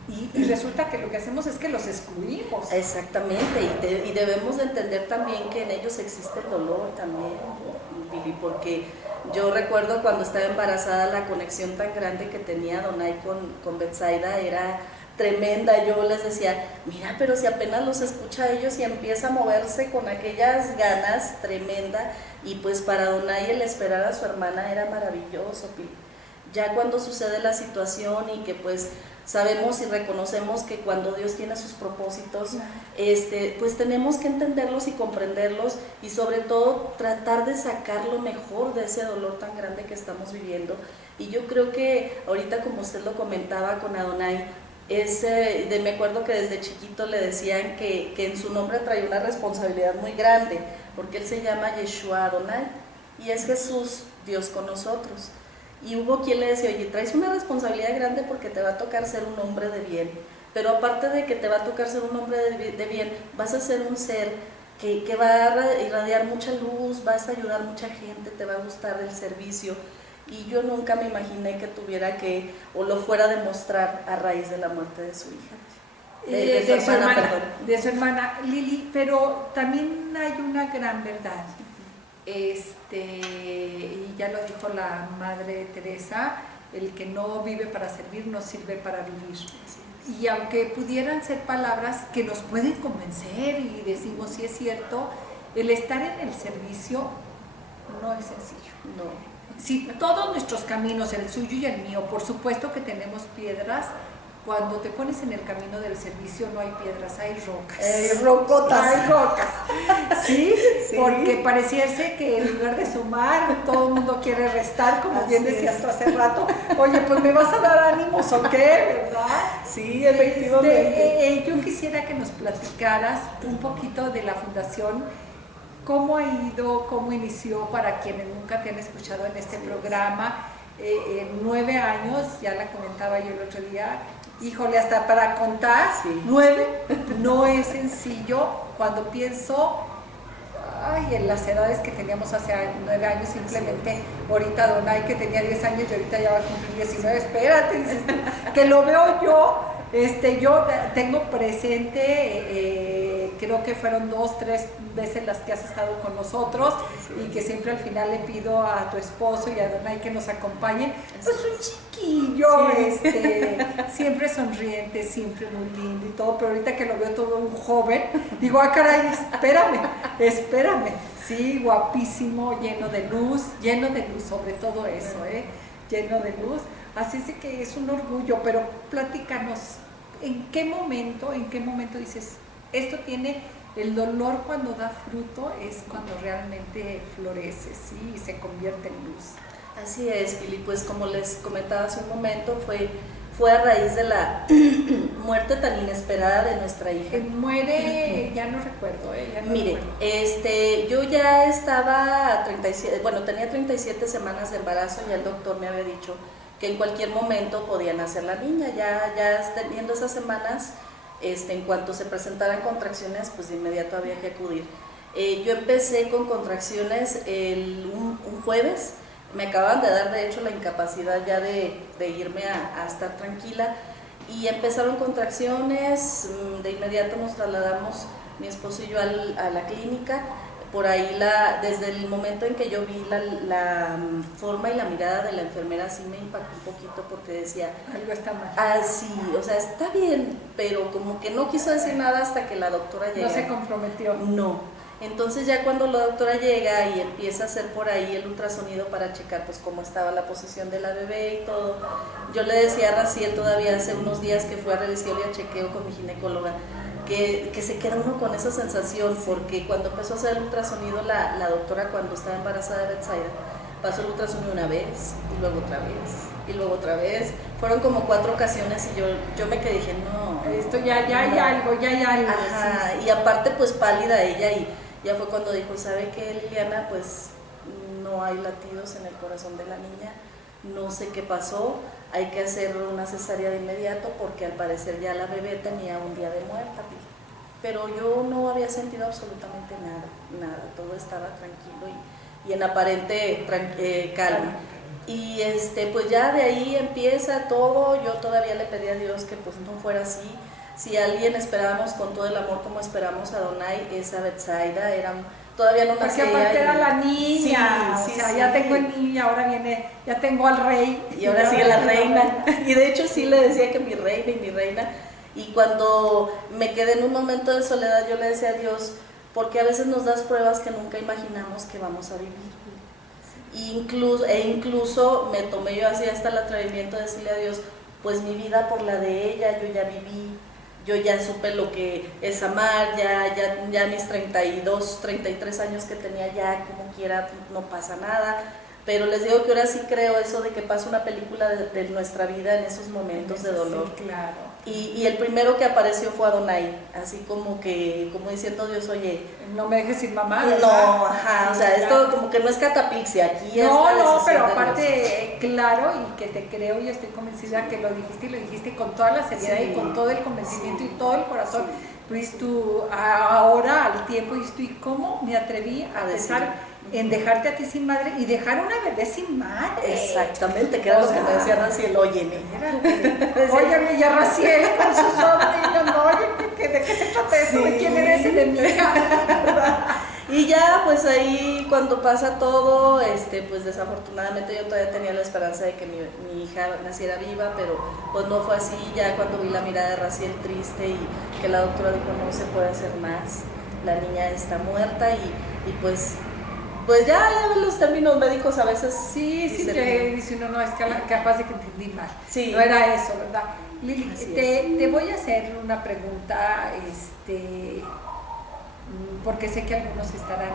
y resulta que lo que hacemos es que los excluimos. Exactamente, y debemos de entender también que en ellos existe el dolor también, Billy, porque yo recuerdo cuando estaba embarazada la conexión tan grande que tenía Donay con Betsaida era tremenda. Yo les decía, mira, pero si apenas los escucha a ellos y empieza a moverse con aquellas ganas tremenda, y pues para Donay el esperar a su hermana era maravilloso, Billy. Ya cuando sucede la situación y que pues sabemos y reconocemos que cuando Dios tiene sus propósitos, pues tenemos que entenderlos y comprenderlos, y sobre todo tratar de sacar lo mejor de ese dolor tan grande que estamos viviendo. Y yo creo que ahorita, como usted lo comentaba con Adonai, me acuerdo que desde chiquito le decían que en su nombre traía una responsabilidad muy grande, porque él se llama Yeshua Adonai, y es Jesús, Dios con nosotros. Y hubo quien le decía, oye, traes una responsabilidad grande porque te va a tocar ser un hombre de bien, pero aparte de que te va a tocar ser un hombre de bien, vas a ser un ser que va a irradiar mucha luz, vas a ayudar a mucha gente, te va a gustar el servicio. Y yo nunca me imaginé que tuviera que, o lo fuera a demostrar a raíz de la muerte de su hija. de su hermana Lili, pero también hay una gran verdad. Y ya lo dijo la Madre Teresa, el que no vive para servir no sirve para vivir. Y aunque pudieran ser palabras que nos pueden convencer y decimos sí es cierto, el estar en el servicio no es sencillo. No. Si todos nuestros caminos, el suyo y el mío, por supuesto que tenemos piedras. Cuando te pones en el camino del servicio no hay piedras, hay rocas. Rocotas. Hay rocas. ¿Sí? Sí. Porque pareciese que en lugar de sumar, todo el mundo quiere restar, como bien decías tú hace rato. Oye, pues me vas a dar ánimos o qué, ¿verdad? Sí, efectivamente. Yo quisiera que nos platicaras un poquito de la fundación, cómo ha ido, cómo inició, para quienes nunca te han escuchado en este programa. 9 años, ya la comentaba yo el otro día. Híjole, hasta para contar, 9 no es sencillo. Cuando pienso en las edades que teníamos hace 9 años, simplemente ahorita Donay, que tenía 10 años y ahorita ya va a cumplir 19, espérate, dices tú, que lo veo yo, yo tengo presente, creo que fueron 2, 3 veces las que has estado con nosotros, y que siempre al final le pido a tu esposo y a Donay que nos acompañen, pues un chiquillo, siempre sonriente, siempre muy lindo y todo, pero ahorita que lo veo todo un joven, digo, caray, espérame, sí, guapísimo, lleno de luz sobre todo eso, lleno de luz, así es que es un orgullo. Pero platícanos, ¿en qué momento dices, esto tiene el dolor? Cuando da fruto es cuando realmente florece, ¿sí? Y se convierte en luz. Así es, Pili, pues como les comentaba hace un momento, fue a raíz de la muerte tan inesperada de nuestra hija. Muere, ya no recuerdo, ya no Mire, recuerdo. Yo ya estaba tenía 37 semanas de embarazo, y el doctor me había dicho que en cualquier momento podía nacer la niña. Ya teniendo esas semanas, en cuanto se presentaran contracciones, pues de inmediato había que acudir. Yo empecé con contracciones un jueves. Me acababan de dar, de hecho, la incapacidad ya de irme a estar tranquila, y empezaron contracciones. De inmediato nos trasladamos, mi esposo y yo, a la clínica. Por ahí, desde el momento en que yo vi la forma y la mirada de la enfermera, sí me impactó un poquito, porque decía, algo está mal. Sí, o sea, está bien, pero como que no quiso decir nada hasta que la doctora llegó. No se comprometió. No. Entonces ya cuando la doctora llega y empieza a hacer por ahí el ultrasonido para checar pues cómo estaba la posición de la bebé y todo, yo le decía a Raciel todavía hace unos días que fue a revisión y a chequeo con mi ginecóloga, que se queda uno con esa sensación, porque cuando empezó a hacer el ultrasonido la doctora, cuando estaba embarazada de Betsaida, pasó el ultrasonido una vez, y luego otra vez, y luego otra vez. Fueron como 4 ocasiones, y yo me quedé, dije, no, esto ya hay algo. Ajá, sí. Y aparte pues pálida ella, y ya fue cuando dijo, ¿sabe qué, Liliana? Pues no hay latidos en el corazón de la niña, no sé qué pasó, hay que hacer una cesárea de inmediato, porque al parecer ya la bebé tenía un día de muerta. Pero yo no había sentido absolutamente nada, todo estaba tranquilo y en aparente calma. Y pues ya de ahí empieza todo. Yo todavía le pedí a Dios que pues no fuera así. Si alguien esperábamos con todo el amor como esperamos a Donay, es a Betsaida. Todavía no nacía. Porque aparte era la niña, sí, o sea, ya tengo el niño, ahora viene, ya tengo al rey. Y ahora sigue la reina. Y de hecho sí le decía que mi reina. Y cuando me quedé en un momento de soledad, yo le decía a Dios, porque a veces nos das pruebas que nunca imaginamos que vamos a vivir. Incluso me tomé yo así hasta el atrevimiento de decirle a Dios, pues mi vida por la de ella, yo ya viví, yo ya supe lo que es amar, ya mis 32, 33 años que tenía, ya como quiera no pasa nada. Pero les digo que ahora sí creo eso de que pasa una película de nuestra vida en esos momentos de dolor. Sí, claro. Y el primero que apareció fue Adonai, así como diciendo Dios, oye, no me dejes sin mamá. ¿verdad? No, ajá, sí, o sea, claro. Esto como que no es catapixia, aquí no, pero aparte, claro, y que te creo y estoy convencida que lo dijiste con toda la seriedad y con todo el convencimiento y todo el corazón. Pues tú, ahora al tiempo, y ¿cómo me atreví a pesar en dejarte a ti sin madre y dejar una bebé sin madre. Exactamente, que era lo que me decía Raciel, óyeme. Óyeme, ya Raciel con sus sobrinos, no, oye, ¿de qué se trata esto? ¿De quién eres enemiga? Y ya, pues ahí cuando pasa todo, pues desafortunadamente yo todavía tenía la esperanza de que mi hija naciera viva, pero pues no fue así. Ya cuando vi la mirada de Raciel triste y que la doctora dijo no se puede hacer más, la niña está muerta y pues ya los términos médicos a veces sí, que dice uno, no, es capaz de que entendí mal. Sí. No era eso, ¿verdad? Lili, te voy a hacer una pregunta, porque sé que algunos estarán,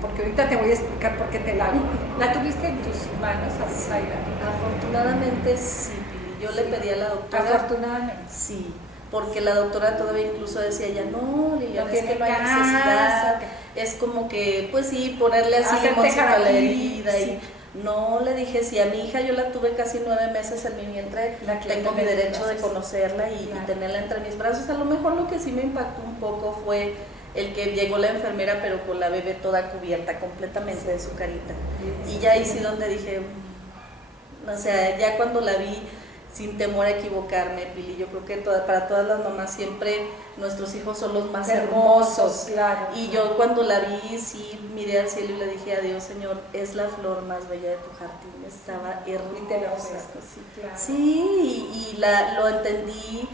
porque ahorita te voy a explicar por qué te la vi. ¿La tuviste en tus manos, Zaira? Afortunadamente sí, Pili. Yo le pedí a la doctora. Afortunadamente. Sí, porque la doctora todavía incluso decía ya, no, Liliana, no es que no hay necesidad. Es como que, pues sí, ponerle así limoncito a la herida. Sí. Y no, le dije, si a mi hija yo la tuve casi 9 meses en mi vientre, tengo mi derecho de conocerla y tenerla entre mis brazos. A lo mejor lo que sí me impactó un poco fue el que llegó la enfermera pero con la bebé toda cubierta completamente de su carita. Y ya ahí sí donde dije, o sea, ya cuando la vi sin temor a equivocarme, Pili, yo creo que para todas las mamás siempre nuestros hijos son los más hermosos. Claro. Y yo cuando la vi, sí, miré al cielo y le dije a Dios, Señor, es la flor más bella de tu jardín, estaba hermosa. Sí, claro. Sí, y lo entendí.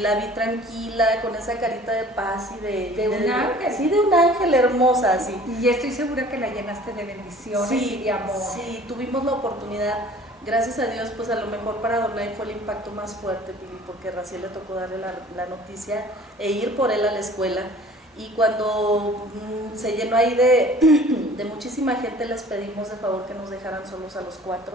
La vi tranquila, con esa carita de paz y de un ángel. Sí, de un ángel hermosa, sí. Y estoy segura que la llenaste de bendiciones y de amor. Sí, tuvimos la oportunidad, gracias a Dios, pues a lo mejor para Donay fue el impacto más fuerte, Pili, porque a Raciel le tocó darle la noticia e ir por él a la escuela. Y cuando se llenó ahí de muchísima gente, les pedimos de favor que nos dejaran solos a los 4,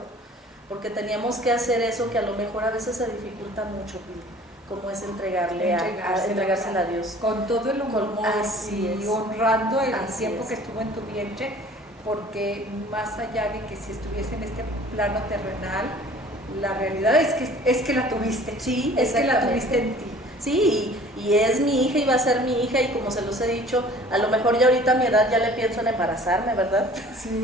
porque teníamos que hacer eso que a lo mejor a veces se dificulta mucho, Pili, como es entregársela a Dios. Con todo el amor y honrando el tiempo que estuvo en tu vientre, porque más allá de que si estuviese en este plano terrenal, la realidad es que la tuviste. Sí, es que la tuviste en ti. Sí, y es mi hija y va a ser mi hija, y como se los he dicho, a lo mejor ya ahorita a mi edad ya le pienso en embarazarme, ¿verdad? Sí,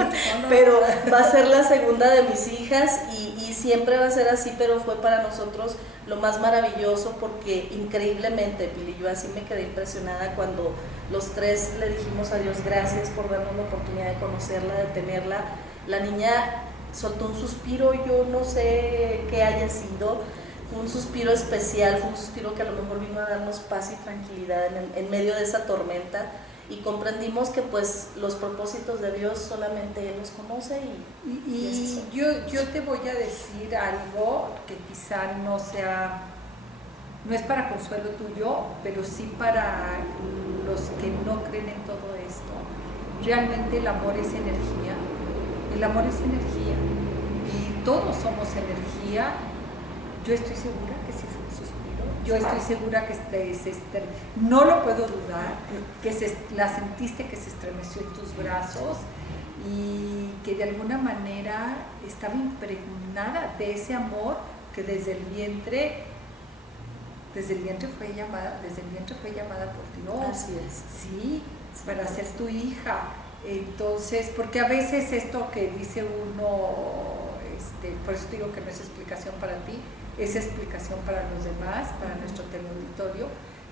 pero va a ser la segunda de mis hijas y siempre va a ser así, pero fue para nosotros lo más maravilloso porque increíblemente, Pili, yo así me quedé impresionada cuando los 3 le dijimos a Dios gracias por darnos la oportunidad de conocerla, de tenerla. La niña soltó un suspiro, yo no sé qué haya sido, fue un suspiro especial, fue un suspiro que a lo mejor vino a darnos paz y tranquilidad en medio de esa tormenta, y comprendimos que pues los propósitos de Dios solamente Él los conoce y yo te voy a decir algo que quizá no es para consuelo tuyo, pero sí para los que no creen en todo esto. Realmente el amor es energía, y todos somos energía. Yo estoy segura que sí fue un suspiro, yo estoy segura que no lo puedo dudar, que la sentiste que se estremeció en tus brazos y que de alguna manera estaba impregnada de ese amor que desde el vientre fue llamada por Dios. Así es. Sí, para ser tu hija. Entonces, porque a veces esto que dice uno, por eso digo que no es explicación para ti, es explicación para los demás, para nuestro teleauditorio,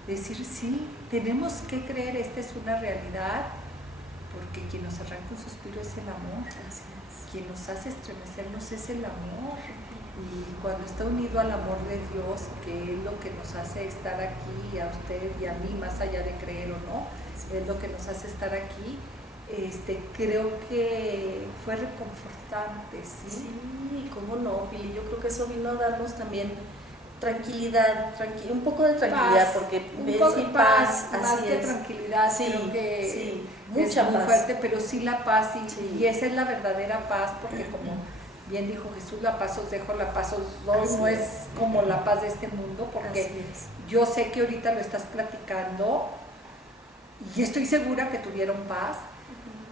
decir sí, tenemos que creer, esta es una realidad, porque quien nos arranca un suspiro es el amor. Así es. Quien nos hace estremecernos es el amor, y cuando está unido al amor de Dios, que es lo que nos hace estar aquí, a usted y a mí, más allá de creer o no, es lo que nos hace estar aquí. Creo que fue reconfortante, ¿sí? Sí, cómo no, Pili, yo creo que eso vino a darnos también tranquilidad, un poco de tranquilidad, paz, porque un poco y paz, más que tranquilidad, sí, creo que sí, mucha es muy paz. Fuerte, pero sí la paz, sí. Y esa es la verdadera paz, porque como bien dijo Jesús, la paz os dejo, la paz os doy, no es como la paz de este mundo, porque yo sé que ahorita lo estás platicando y estoy segura que tuvieron paz,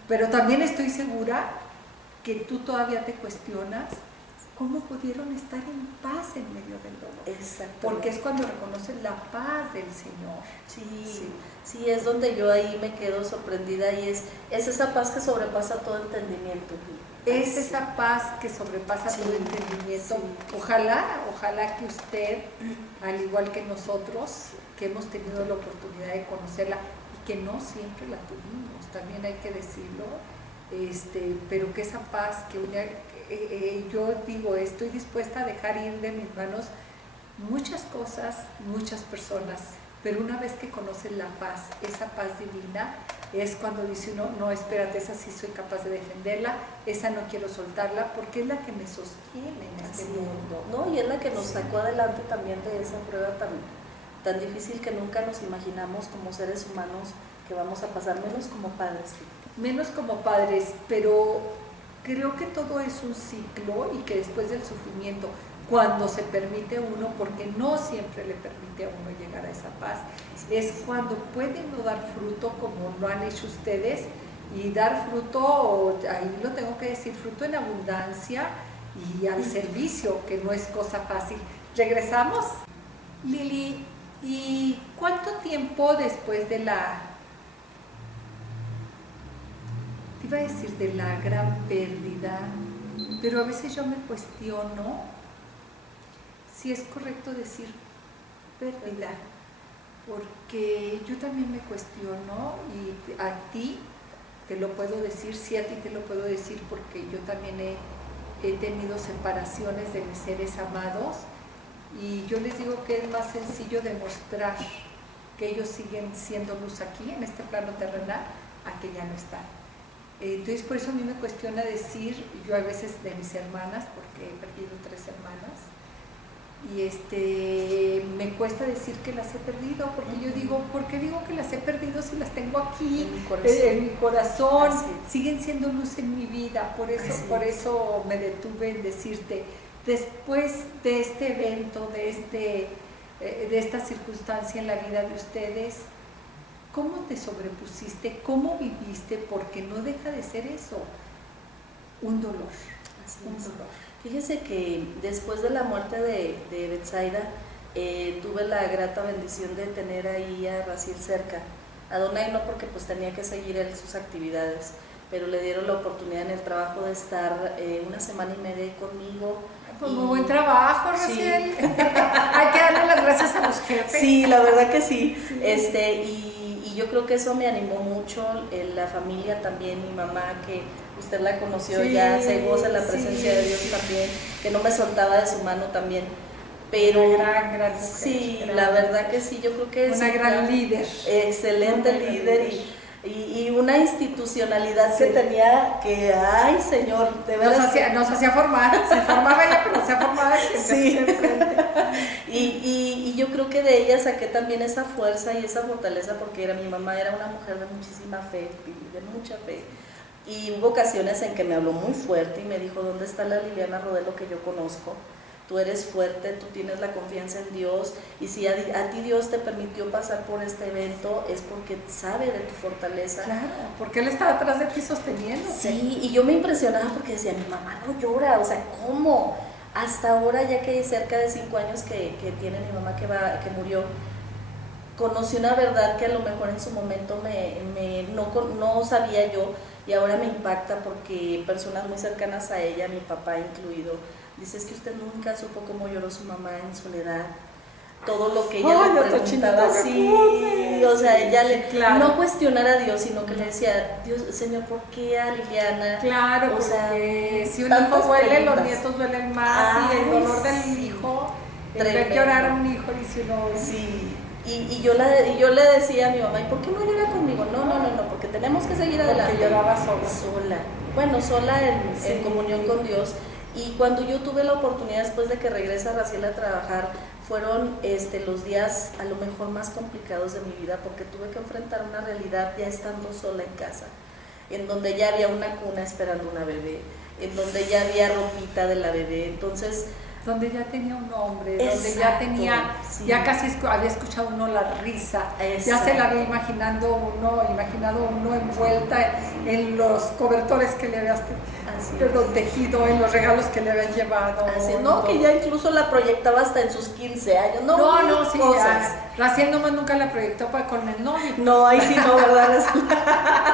pero también estoy segura que tú todavía te cuestionas cómo pudieron estar en paz en medio del dolor. Exacto. Porque es cuando reconoces la paz del Señor. Sí, es donde yo ahí me quedo sorprendida y es esa paz que sobrepasa todo entendimiento. Es esa paz que sobrepasa todo entendimiento. Ojalá que usted, al igual que nosotros, que hemos tenido la oportunidad de conocerla y que no siempre la tuvimos, también hay que decirlo, pero que esa paz que yo digo, estoy dispuesta a dejar ir de mis manos muchas cosas, muchas personas, pero una vez que conoces la paz, esa paz divina, es cuando dice uno, no, espérate, esa sí soy capaz de defenderla, esa no quiero soltarla, porque es la que me sostiene en este mundo. ¿No? Y es la que nos sacó adelante también de esa prueba tan difícil que nunca nos imaginamos como seres humanos que vamos a pasar, menos como padres. Menos como padres, pero creo que todo es un ciclo y que después del sufrimiento, cuando se permite uno, porque no siempre le permite a uno llegar a esa paz, es cuando pueden no dar fruto como lo han hecho ustedes, y dar fruto, ahí lo tengo que decir, fruto en abundancia y al servicio, que no es cosa fácil. ¿Regresamos? Lili, ¿y cuánto tiempo después de te iba a decir de la gran pérdida, pero a veces yo me cuestiono si es correcto decir pérdida, porque yo también me cuestiono, y a ti te lo puedo decir, sí, a ti te lo puedo decir, porque yo también he tenido separaciones de mis seres amados, y yo les digo que es más sencillo demostrar que ellos siguen siendo luz aquí, en este plano terrenal, a que ya no están. Entonces por eso a mí me cuestiona decir, yo a veces de mis hermanas, porque he perdido 3 hermanas, y me cuesta decir que las he perdido, porque yo digo, ¿por qué digo que las he perdido si las tengo aquí en mi corazón? Siguen siendo luz en mi vida, por eso me detuve en decirte, después de este evento, de esta circunstancia en la vida de ustedes, ¿cómo te sobrepusiste? ¿Cómo viviste? Porque no deja de ser eso, un dolor. Dolor. Fíjese que después de la muerte de Betsaida, tuve la grata bendición de tener ahí a Raciel cerca. A Donay no, porque pues tenía que seguir él sus actividades, pero le dieron la oportunidad en el trabajo de estar 1 semana y media conmigo. Pues muy buen trabajo, Raciel. Sí. Hay que darle las gracias a los jefes. Sí, la verdad que sí. Y yo creo que eso me animó mucho, la familia también, mi mamá, que usted la conoció, ya se goza la presencia de Dios también, que no me soltaba de su mano también. Pero una gran mujer, sí, la verdad que sí, yo creo que es una gran líder. Excelente líder y una institucionalidad que tenía que, ay Señor, de verdad. Nos hacía formar, se formaba ella, pero se formaba sí. Y yo creo que de ella saqué también esa fuerza y esa fortaleza, porque mi mamá era una mujer de muchísima fe, de mucha fe. Y hubo ocasiones en que me habló muy fuerte y me dijo, ¿dónde está la Liliana Rodelo que yo conozco? Tú eres fuerte, tú tienes la confianza en Dios, y si a ti Dios te permitió pasar por este evento es porque sabe de tu fortaleza. Claro, porque Él estaba atrás de ti sosteniendo. Sí, y yo me impresionaba porque decía, mi mamá no llora, o sea, ¿cómo? Hasta ahora, ya que cerca de 5 años que tiene mi mamá que murió, conocí una verdad que a lo mejor en su momento no sabía yo, y ahora me impacta porque personas muy cercanas a ella, mi papá incluido, dice, es que usted nunca supo cómo lloró su mamá en soledad. Todo lo que ella le preguntaba, sí, o sea, ella no cuestionar a Dios, sino que le decía, Dios, Señor, ¿por qué a Liliana? Claro, o porque si un hijo duele, los nietos duelen más, y el dolor del hijo, el ver llorar a un hijo, dice uno. Sí. Y yo le decía a mi mamá, ¿y por qué no llora conmigo? No, porque tenemos que seguir adelante. Porque lloraba sola. Bueno, sola en comunión con Dios. Y cuando yo tuve la oportunidad, después de que regresa Raciel a trabajar, fueron los días a lo mejor más complicados de mi vida, porque tuve que enfrentar una realidad ya estando sola en casa, en donde ya había una cuna esperando una bebé, en donde ya había ropita de la bebé, entonces donde ya tenía un nombre, donde ya tenía, ya casi había escuchado uno la risa, ya se la había imaginado uno envuelta en los cobertores que le habías tejido en los regalos que le habían llevado. Así, no, que ya incluso la proyectaba hasta en sus 15 años. No, sí, cosas. Raciel nomás nunca la proyectó con el novio. No, ahí sí no, ¿verdad?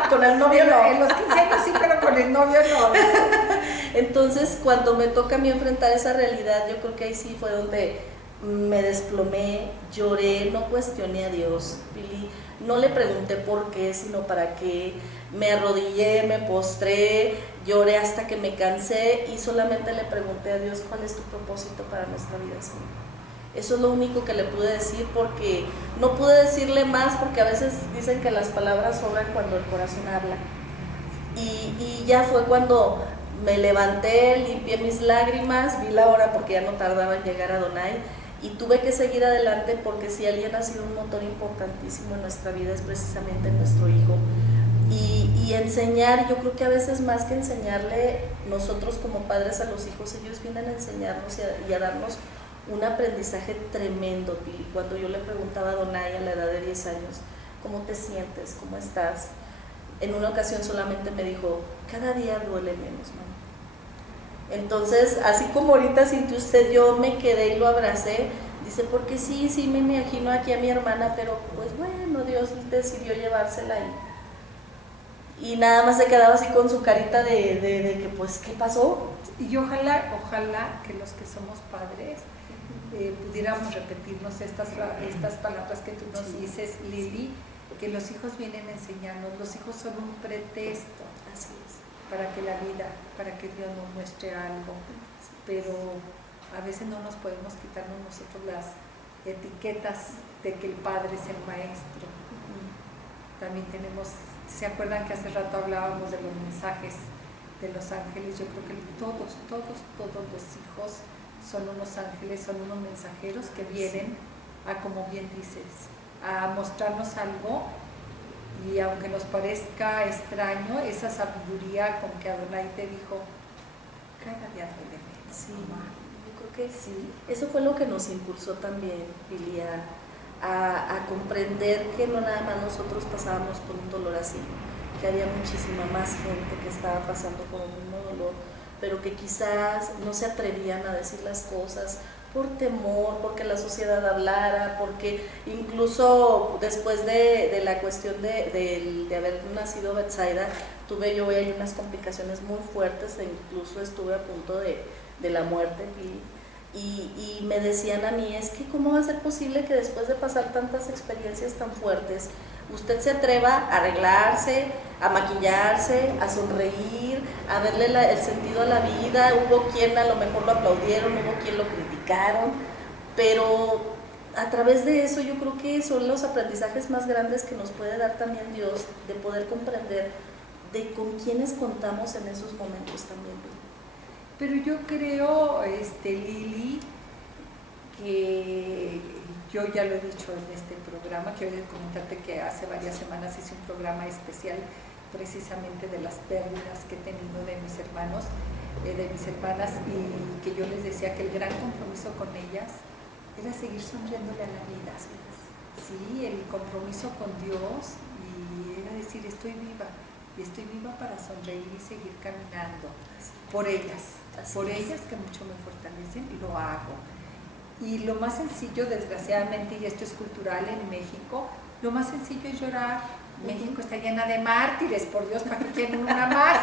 Con el novio no. En los 15 años sí, pero con el novio no. Entonces, cuando me toca a mí enfrentar esa realidad, yo creo que ahí sí fue donde me desplomé, lloré, no cuestioné a Dios, Pili, no le pregunté por qué, sino para qué, me arrodillé, me postré, lloré hasta que me cansé y solamente le pregunté a Dios cuál es tu propósito para nuestra vida, Señor. Eso es lo único que le pude decir, porque no pude decirle más, porque a veces dicen que las palabras sobran cuando el corazón habla. Y ya fue cuando me levanté, limpié mis lágrimas, vi la hora porque ya no tardaba en llegar a Adonai y tuve que seguir adelante, porque si alguien ha sido un motor importantísimo en nuestra vida es precisamente nuestro hijo. Y enseñar, yo creo que a veces más que enseñarle nosotros como padres a los hijos, ellos vienen a enseñarnos y a darnos un aprendizaje tremendo, Pili. Cuando yo le preguntaba a Adonai a la edad de 10 años, ¿cómo te sientes? ¿Cómo estás? En una ocasión solamente me dijo, cada día duele menos, mamá. Entonces, así como ahorita sintió usted, yo me quedé y lo abracé. Dice, porque sí, me imagino aquí a mi hermana, pero pues bueno, Dios decidió llevársela y nada más se quedaba así con su carita de que pues, ¿qué pasó? Y ojalá que los que somos padres pudiéramos repetirnos estas palabras que tú nos dices, Lili, que los hijos vienen a enseñarnos, los hijos son un pretexto. Así es. Para que la vida, para que Dios nos muestre algo, pero a veces no nos podemos quitarnos nosotros las etiquetas de que el Padre es el Maestro. También tenemos, ¿se acuerdan que hace rato hablábamos de los mensajes de los ángeles? Yo creo que todos los hijos son unos ángeles, son unos mensajeros que vienen a, como bien dices, a mostrarnos algo. Y aunque nos parezca extraño, esa sabiduría con que Adonai te dijo, cada día duele menos. Sí, yo creo que sí. Eso fue lo que nos impulsó también, Pili, a comprender que no nada más nosotros pasábamos por un dolor así, que había muchísima más gente que estaba pasando por un mismo dolor, pero que quizás no se atrevían a decir las cosas por temor, porque la sociedad hablara, porque incluso después de la cuestión de haber nacido Betsaida, tuve yo ahí unas complicaciones muy fuertes e incluso estuve a punto de la muerte. Y me decían a mí, es que ¿cómo va a ser posible que después de pasar tantas experiencias tan fuertes, usted se atreva a arreglarse, a maquillarse, a sonreír, a verle el sentido a la vida? Hubo quien a lo mejor lo aplaudieron, hubo quien lo criticaron, pero a través de eso yo creo que son los aprendizajes más grandes que nos puede dar también Dios, de poder comprender de con quiénes contamos en esos momentos también. Pero yo creo, Lili, que yo ya lo he dicho en este programa, quiero comentarte que hace varias semanas hice un programa especial precisamente de las pérdidas que he tenido de mis hermanos, de mis hermanas, y que yo les decía que el gran compromiso con ellas era seguir sonriéndole a la vida, sí, el compromiso con Dios, y era decir, estoy viva, y estoy viva para sonreír y seguir caminando por ellas, que mucho me fortalecen, y lo hago. Y lo más sencillo, desgraciadamente, y esto es cultural en México, lo más sencillo es llorar. México está llena de mártires, por Dios, ¿para qué quieren una más?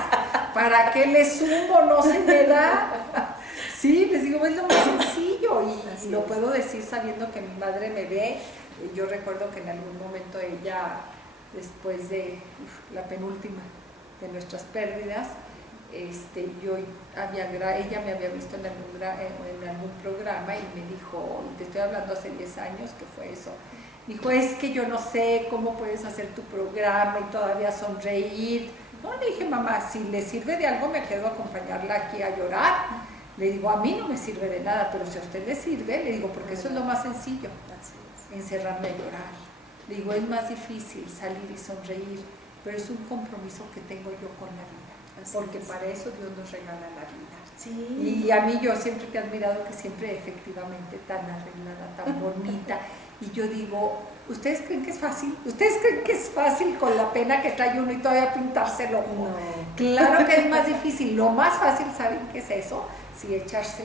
¿Para qué les sumo? No se me da. Sí, les digo, es lo más sencillo, y lo puedo decir sabiendo que mi madre me ve. Yo recuerdo que en algún momento ella, después de la penúltima de nuestras pérdidas, ella me había visto en algún programa y me dijo, te estoy hablando hace 10 años que fue eso, dijo, es que yo no sé cómo puedes hacer tu programa y todavía sonreír. No, le dije, mamá, si le sirve de algo me quedo a acompañarla aquí a llorar. Le digo, a mí no me sirve de nada, pero si a usted le sirve, le digo, porque eso es lo más sencillo, encerrarme a llorar. Le digo, es más difícil salir y sonreír, pero es un compromiso que tengo yo con la vida. Porque para eso Dios nos regala la vida. Sí. Y a mí yo siempre te he admirado, que siempre efectivamente tan arreglada, tan bonita, Y yo digo, ¿ustedes creen que es fácil? ¿Ustedes creen que es fácil con la pena que trae uno y todavía pintárselo? No. Claro que es más difícil. Lo más fácil, ¿saben qué es eso? Sí, echarse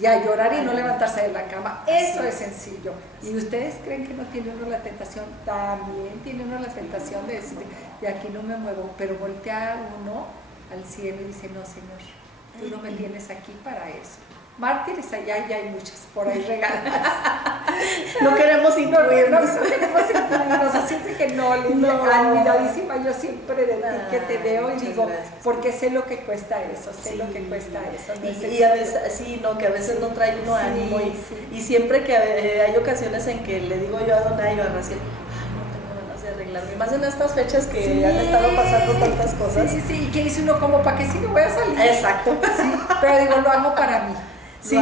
y a llorar y no levantarse de la cama. Eso es sencillo. ¿Y ustedes creen que no tiene uno la tentación? También tiene uno la tentación de decir, de aquí no me muevo, pero voltea uno al cielo y dice, no, Señor, tú no me tienes aquí para eso. Mártires allá ya hay muchas por ahí regaladas. No queremos incluirnos. No queremos incluirnos, así es de que no, admiradísima yo siempre de ti que te veo y digo, gracias. Porque sé lo que cuesta eso, sé lo que cuesta eso. Y a veces, sí, no, que a veces no trae uno ánimo y siempre que hay ocasiones en que le digo yo a Donay o a Raciel, ay, no tengo ganas de arreglarme, más en estas fechas que han estado pasando tantas cosas. Sí, y que dice uno como, ¿para qué si no voy a salir? Exacto. Sí, pero digo, lo hago para mí. Sí,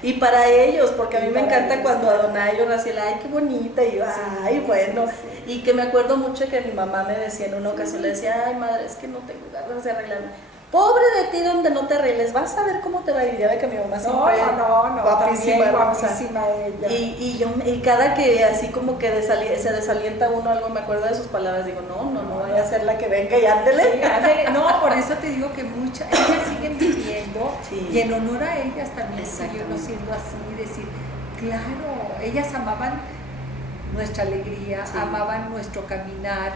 y para ellos, porque a mí me encanta cuando a Donay o Raciel, ay, qué bonita, y yo, ay, bueno, y que me acuerdo mucho que mi mamá me decía en una ocasión, le decía, ay, madre, es que no tengo ganas de arreglarme. Pobre de ti donde no te arregles, vas a ver cómo te va a ir. Ya ve que mi mamá siempre guapísima ella. Y cada que así como que se desalienta uno algo, me acuerdo de sus palabras, digo, no voy a ser la que venga y ándele. Sí, ándele. No, por eso te digo que ellas siguen viviendo y en honor a ellas también sigue uno siendo así, decir, claro, ellas amaban nuestra alegría, amaban nuestro caminar,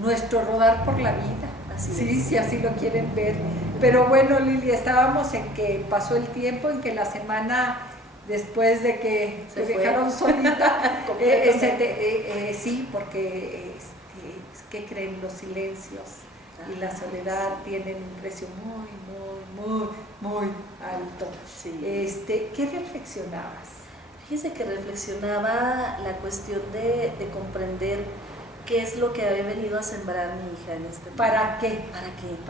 nuestro rodar por la vida. Sí, así lo quieren ver. Pero bueno, Lili, estábamos en que pasó el tiempo, en que la semana después de que te dejaron solita, sí, porque ¿qué creen? Los silencios y la soledad tienen un precio muy alto. Sí. ¿Qué reflexionabas? Fíjese que reflexionaba la cuestión de comprender qué es lo que había venido a sembrar mi hija en este momento. ¿Para qué?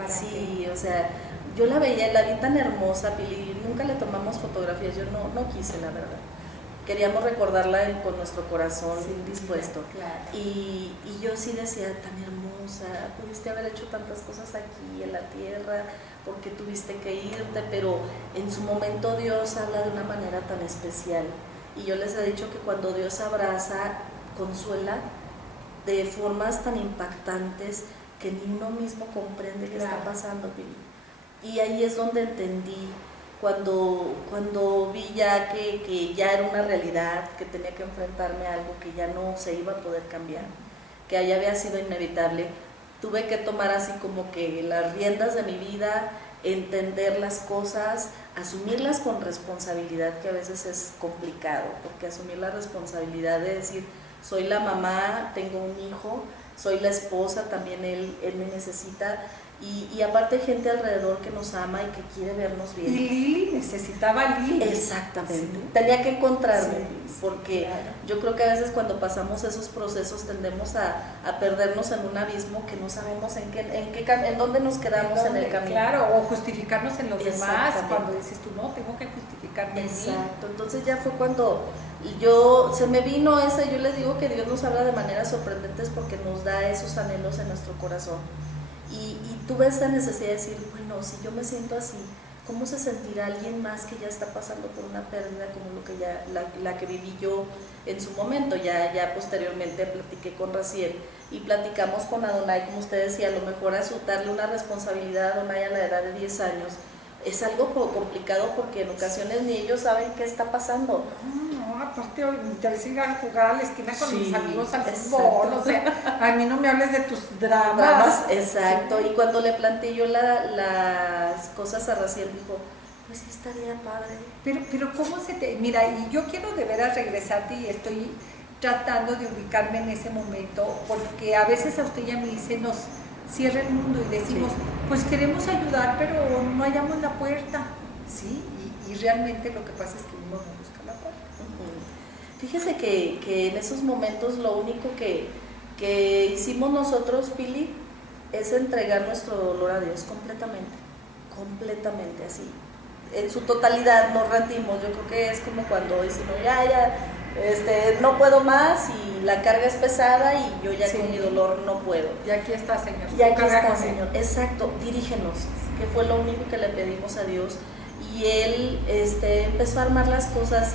Sí, o sea, yo la vi tan hermosa, Pili, nunca le tomamos fotografías, yo no quise, la verdad. Queríamos recordarla con nuestro corazón dispuesto. Claro. Y yo sí decía, tan hermosa, pudiste haber hecho tantas cosas aquí en la tierra, porque tuviste que irte, pero en su momento Dios habla de una manera tan especial. Y yo les he dicho que cuando Dios abraza, consuela, de formas tan impactantes que ni uno mismo comprende qué está pasando, Pili. Y ahí es donde entendí, cuando vi ya que ya era una realidad, que tenía que enfrentarme a algo que ya no se iba a poder cambiar, que ya había sido inevitable, tuve que tomar así como que las riendas de mi vida, entender las cosas, asumirlas con responsabilidad, que a veces es complicado, porque asumir la responsabilidad de decir, soy la mamá, tengo un hijo, soy la esposa, también él me necesita, y aparte gente alrededor que nos ama y que quiere vernos bien. Y Lili necesitaba a Lili. Exactamente, tenía que encontrarme, porque yo creo que a veces cuando pasamos esos procesos tendemos a perdernos en un abismo que no sabemos en dónde nos quedamos en el camino. Claro, o justificarnos en los demás, cuando dices tú, no, tengo que justificarme. Exacto, entonces ya fue cuando se me vino yo les digo que Dios nos habla de maneras sorprendentes porque nos da esos anhelos en nuestro corazón. Y tuve esa necesidad de decir, bueno, si yo me siento así, ¿cómo se sentirá alguien más que ya está pasando por una pérdida como lo que la que viví yo en su momento? Ya posteriormente platiqué con Raciel y platicamos con Adonai, como usted decía, a lo mejor darle una responsabilidad a Adonai a la edad de 10 años es algo complicado porque en ocasiones ni ellos saben qué está pasando. No, aparte me interesa ir a jugar a la esquina con mis amigos al fútbol, o sea, a mí no me hables de tus dramas. Exacto, y cuando le planteé yo las cosas a Raciel, dijo, pues sí estaría padre. Pero ¿cómo mira, y yo quiero de veras regresarte y estoy tratando de ubicarme en ese momento, porque a veces a usted y a mí se nos cierra el mundo y decimos, pues queremos ayudar, pero no hallamos la puerta, ¿sí? Y realmente lo que pasa es que uno no busca la puerta. Fíjese que en esos momentos lo único que hicimos nosotros, Pili, es entregar nuestro dolor a Dios completamente así. En su totalidad nos rendimos. Yo creo que es como cuando decimos, no puedo más y la carga es pesada y yo ya con mi dolor no puedo. Y aquí está, Señor. Y aquí está, Señor. Exacto, dirígenos, que fue lo único que le pedimos a Dios. Y Él empezó a armar las cosas.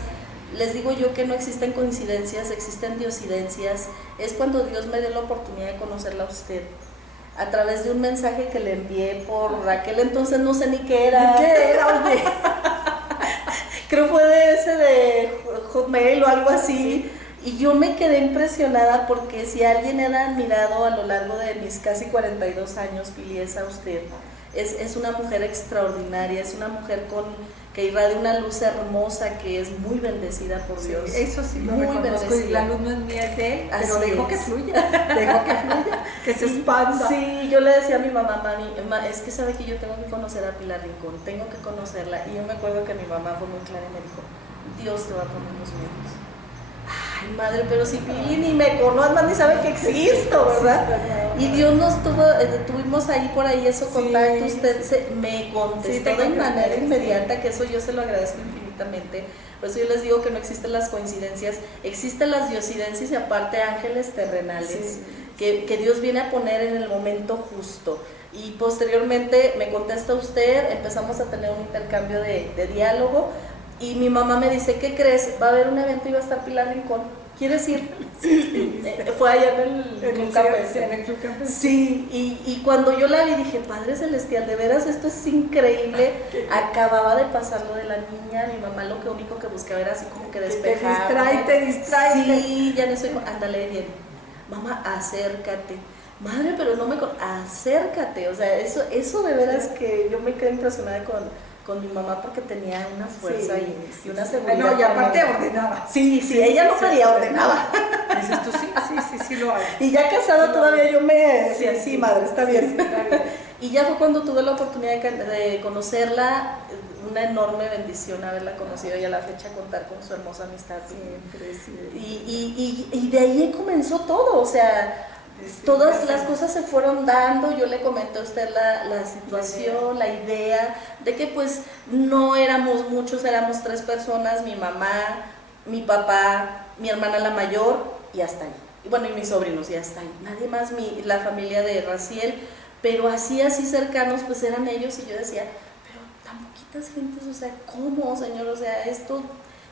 Les digo yo que no existen coincidencias, existen diosidencias. Es cuando Dios me dio la oportunidad de conocerla a usted, a través de un mensaje que le envié por aquel entonces, no sé ni qué era. ¿Qué era, oye? Creo fue de ese de Hotmail o algo así. Sí. Y yo me quedé impresionada porque si alguien era admirado a lo largo de mis casi 42 años, Pili, es a usted. Es una mujer extraordinaria, es una mujer que irradia una luz hermosa, que es muy bendecida por Dios. Eso sí lo muy reconozco, bendecida. y la luz no es mía, es de él, pero Así dejo es. que fluya, que se expanda. Sí, yo le decía a mi mamá, mami, es que sabe que yo tengo que conocer a Pilar Rincón, tengo que conocerla. Y yo me acuerdo que mi mamá fue muy clara y me dijo, Dios te va a poner los medios. Ay, madre, pero si Pili ni me conoce, más ni sabe que existo, ¿verdad? Y Dios nos tuvimos ahí por ahí eso contacto, usted me contestó de manera inmediata, que eso yo se lo agradezco infinitamente. Por eso yo les digo que no existen las coincidencias, existen las diosidencias y aparte ángeles terrenales, que Dios viene a poner en el momento justo. Y posteriormente me contesta usted, empezamos a tener un intercambio de diálogo. Y mi mamá me dice, ¿qué crees? Va a haber un evento y va a estar Pilar Rincón. ¿Quieres ir? Fue allá en el Club Campeche. Sí, y cuando yo la vi dije, Padre Celestial, de veras esto es increíble. Acababa de pasar lo de la niña, mi mamá lo único que buscaba era así como que despejar. Te distrae. Sí, ya no soy, ándale bien. Mamá, acércate. Madre, pero no acércate. O sea, eso de veras que yo me quedé impresionada con mi mamá porque tenía una fuerza y una seguridad. Bueno, y aparte ordenaba. Sí, ella no pedía, ordenaba. Dices tú, sí lo hago. Y ya casada sí, todavía yo me decía, sí, madre, está bien. Sí, está bien. Y ya fue cuando tuve la oportunidad de conocerla, una enorme bendición haberla conocido y a la fecha contar con su hermosa amistad. Siempre, sí. Y de ahí comenzó todo, o sea, todas las cosas se fueron dando. Yo le comenté a usted la situación, la idea de que pues no éramos muchos, éramos 3 personas, mi mamá, mi papá, mi hermana la mayor y hasta ahí. Y bueno, y mis sobrinos y hasta ahí. Nadie más, la familia de Raciel, pero así cercanos pues eran ellos y yo decía, pero tan poquitas gentes, o sea, ¿cómo, Señor? O sea, esto...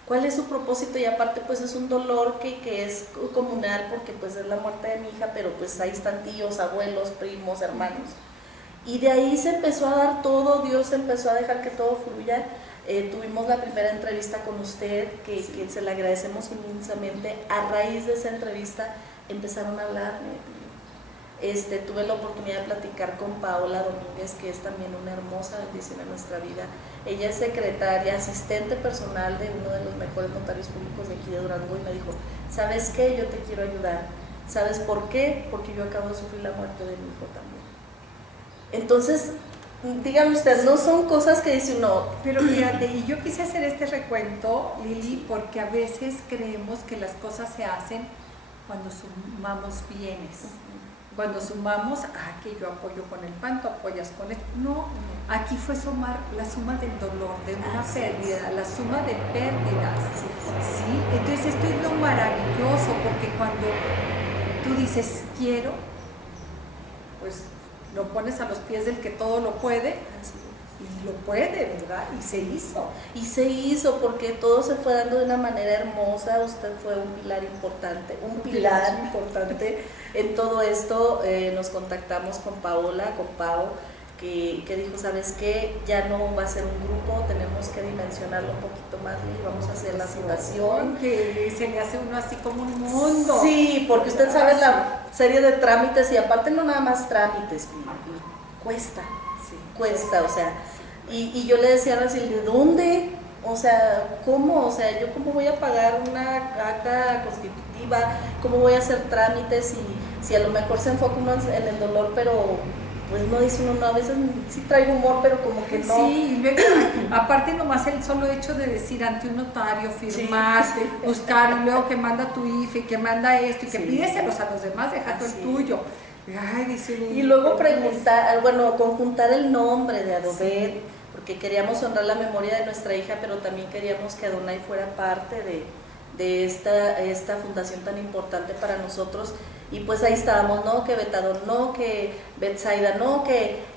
¿Cuál es su propósito? Y aparte pues es un dolor que es comunal porque pues es la muerte de mi hija, pero pues ahí están tíos, abuelos, primos, hermanos. Y de ahí se empezó a dar todo, Dios empezó a dejar que todo fluya. Tuvimos la primera entrevista con usted, que se le agradecemos inmensamente. A raíz de esa entrevista empezaron a hablarme. Tuve la oportunidad de platicar con Paola Domínguez, que es también una hermosa bendición en nuestra vida. Ella es secretaria, asistente personal de uno de los mejores notarios públicos de aquí de Durango, y me dijo, ¿sabes qué? Yo te quiero ayudar. ¿Sabes por qué? Porque yo acabo de sufrir la muerte de mi hijo también. Entonces, dígame usted, no son cosas que dice uno. Pero fíjate, y yo quise hacer este recuento, Lili, porque a veces creemos que las cosas se hacen cuando sumamos bienes. Cuando sumamos, que yo apoyo con el pan, tú apoyas con esto. No, aquí fue sumar la suma del dolor, de una pérdida, la suma de pérdidas. Sí. Entonces esto es lo maravilloso, porque cuando tú dices quiero, pues lo pones a los pies del que todo lo puede. Y lo puede, ¿verdad? Y se hizo. Y se hizo porque todo se fue dando de una manera hermosa. Usted fue un pilar importante, en todo esto. Nos contactamos con Paola, con Pau, que dijo, ¿sabes qué? Ya no va a ser un grupo, tenemos que dimensionarlo un poquito más y vamos a hacer la fundación. Que se le hace uno así como un mundo. Sí, porque usted sabe la serie de trámites y aparte no nada más trámites, cuesta. Cuesta, o sea, y yo le decía a Raciel, ¿de dónde? O sea, ¿cómo? O sea, ¿yo cómo voy a pagar una acta constitutiva? ¿Cómo voy a hacer trámites? Si a lo mejor se enfoca uno en el dolor, pero pues no dice uno, no, a veces sí traigo humor, pero como que no. Sí, aparte nomás el solo hecho de decir ante un notario, firmar, buscar, luego que manda tu IFE, que manda esto, y que pídeselos a los demás, deja tú el tuyo. Ay, dice, y luego preguntar, conjuntar el nombre de Adobet, porque queríamos honrar la memoria de nuestra hija, pero también queríamos que Adonai fuera parte de esta fundación tan importante para nosotros. Y pues ahí estábamos, no, que Betadón no, que Betsaida no,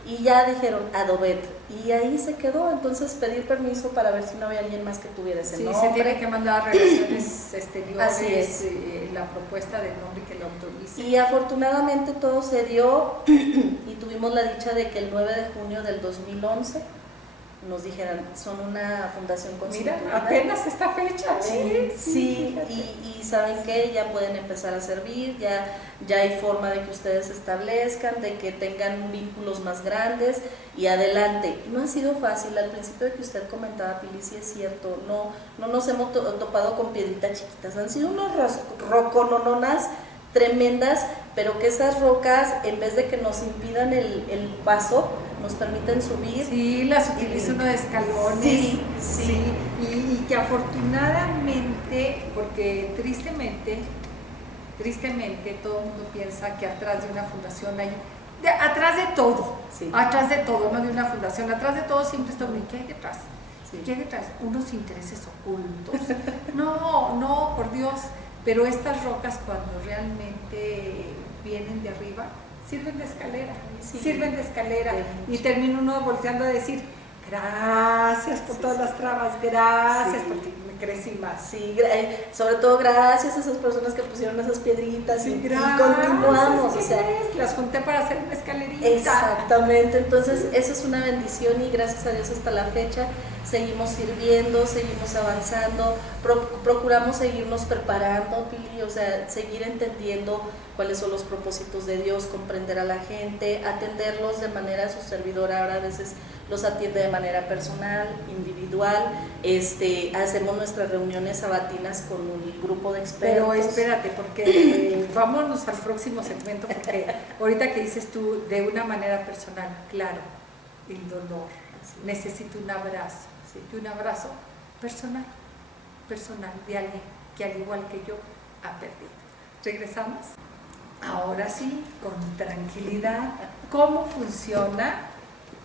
y ya dijeron Adobet. Y ahí se quedó, entonces pedir permiso para ver si no había alguien más que tuviera ese nombre. Sí, se tiene que mandar a Relaciones Exteriores. Así es. La propuesta del nombre que lo autorice. Y afortunadamente todo se dio y tuvimos la dicha de que el 9 de junio del 2011 nos dijeran, son una fundación constituida. Mira, apenas esta fecha. Sí, y ¿saben qué? Ya pueden empezar a servir, ya hay forma de que ustedes se establezcan, de que tengan vínculos más grandes y adelante. No ha sido fácil, al principio de que usted comentaba, Pili, sí es cierto, no nos hemos topado con piedritas chiquitas, han sido unos roconononas tremendas, pero que esas rocas, en vez de que nos impidan el paso, nos permiten subir. Sí, las utilizo uno de escalones. Sí. Y que afortunadamente, porque tristemente todo el mundo piensa que atrás de una fundación hay, atrás de todo, no de una fundación, atrás de todo siempre está uno. ¿Y qué hay detrás? Sí. ¿Qué hay detrás? Unos intereses ocultos. No, por Dios. Pero estas rocas, cuando realmente vienen de arriba, sirven de escalera, y termina uno volteando a decir, gracias por todas las trabas, gracias porque me crecí más. Sí, sobre todo gracias a esas personas que pusieron esas piedritas y continuamos. Las junté para hacer una escalerita. Exactamente, entonces eso es una bendición y gracias a Dios hasta la fecha seguimos sirviendo, seguimos avanzando, procuramos seguirnos preparando, Pili, o sea, seguir entendiendo cuáles son los propósitos de Dios, comprender a la gente, atenderlos de manera, su servidora ahora a veces los atiende de manera personal, individual, hacemos nuestras reuniones sabatinas con un grupo de expertos. Pero espérate, porque vámonos al próximo segmento, porque ahorita que dices tú de una manera personal, claro, el dolor, necesito un abrazo, y un abrazo personal de alguien que al igual que yo ha perdido. ¿Regresamos? Ahora sí, con tranquilidad, ¿cómo funciona?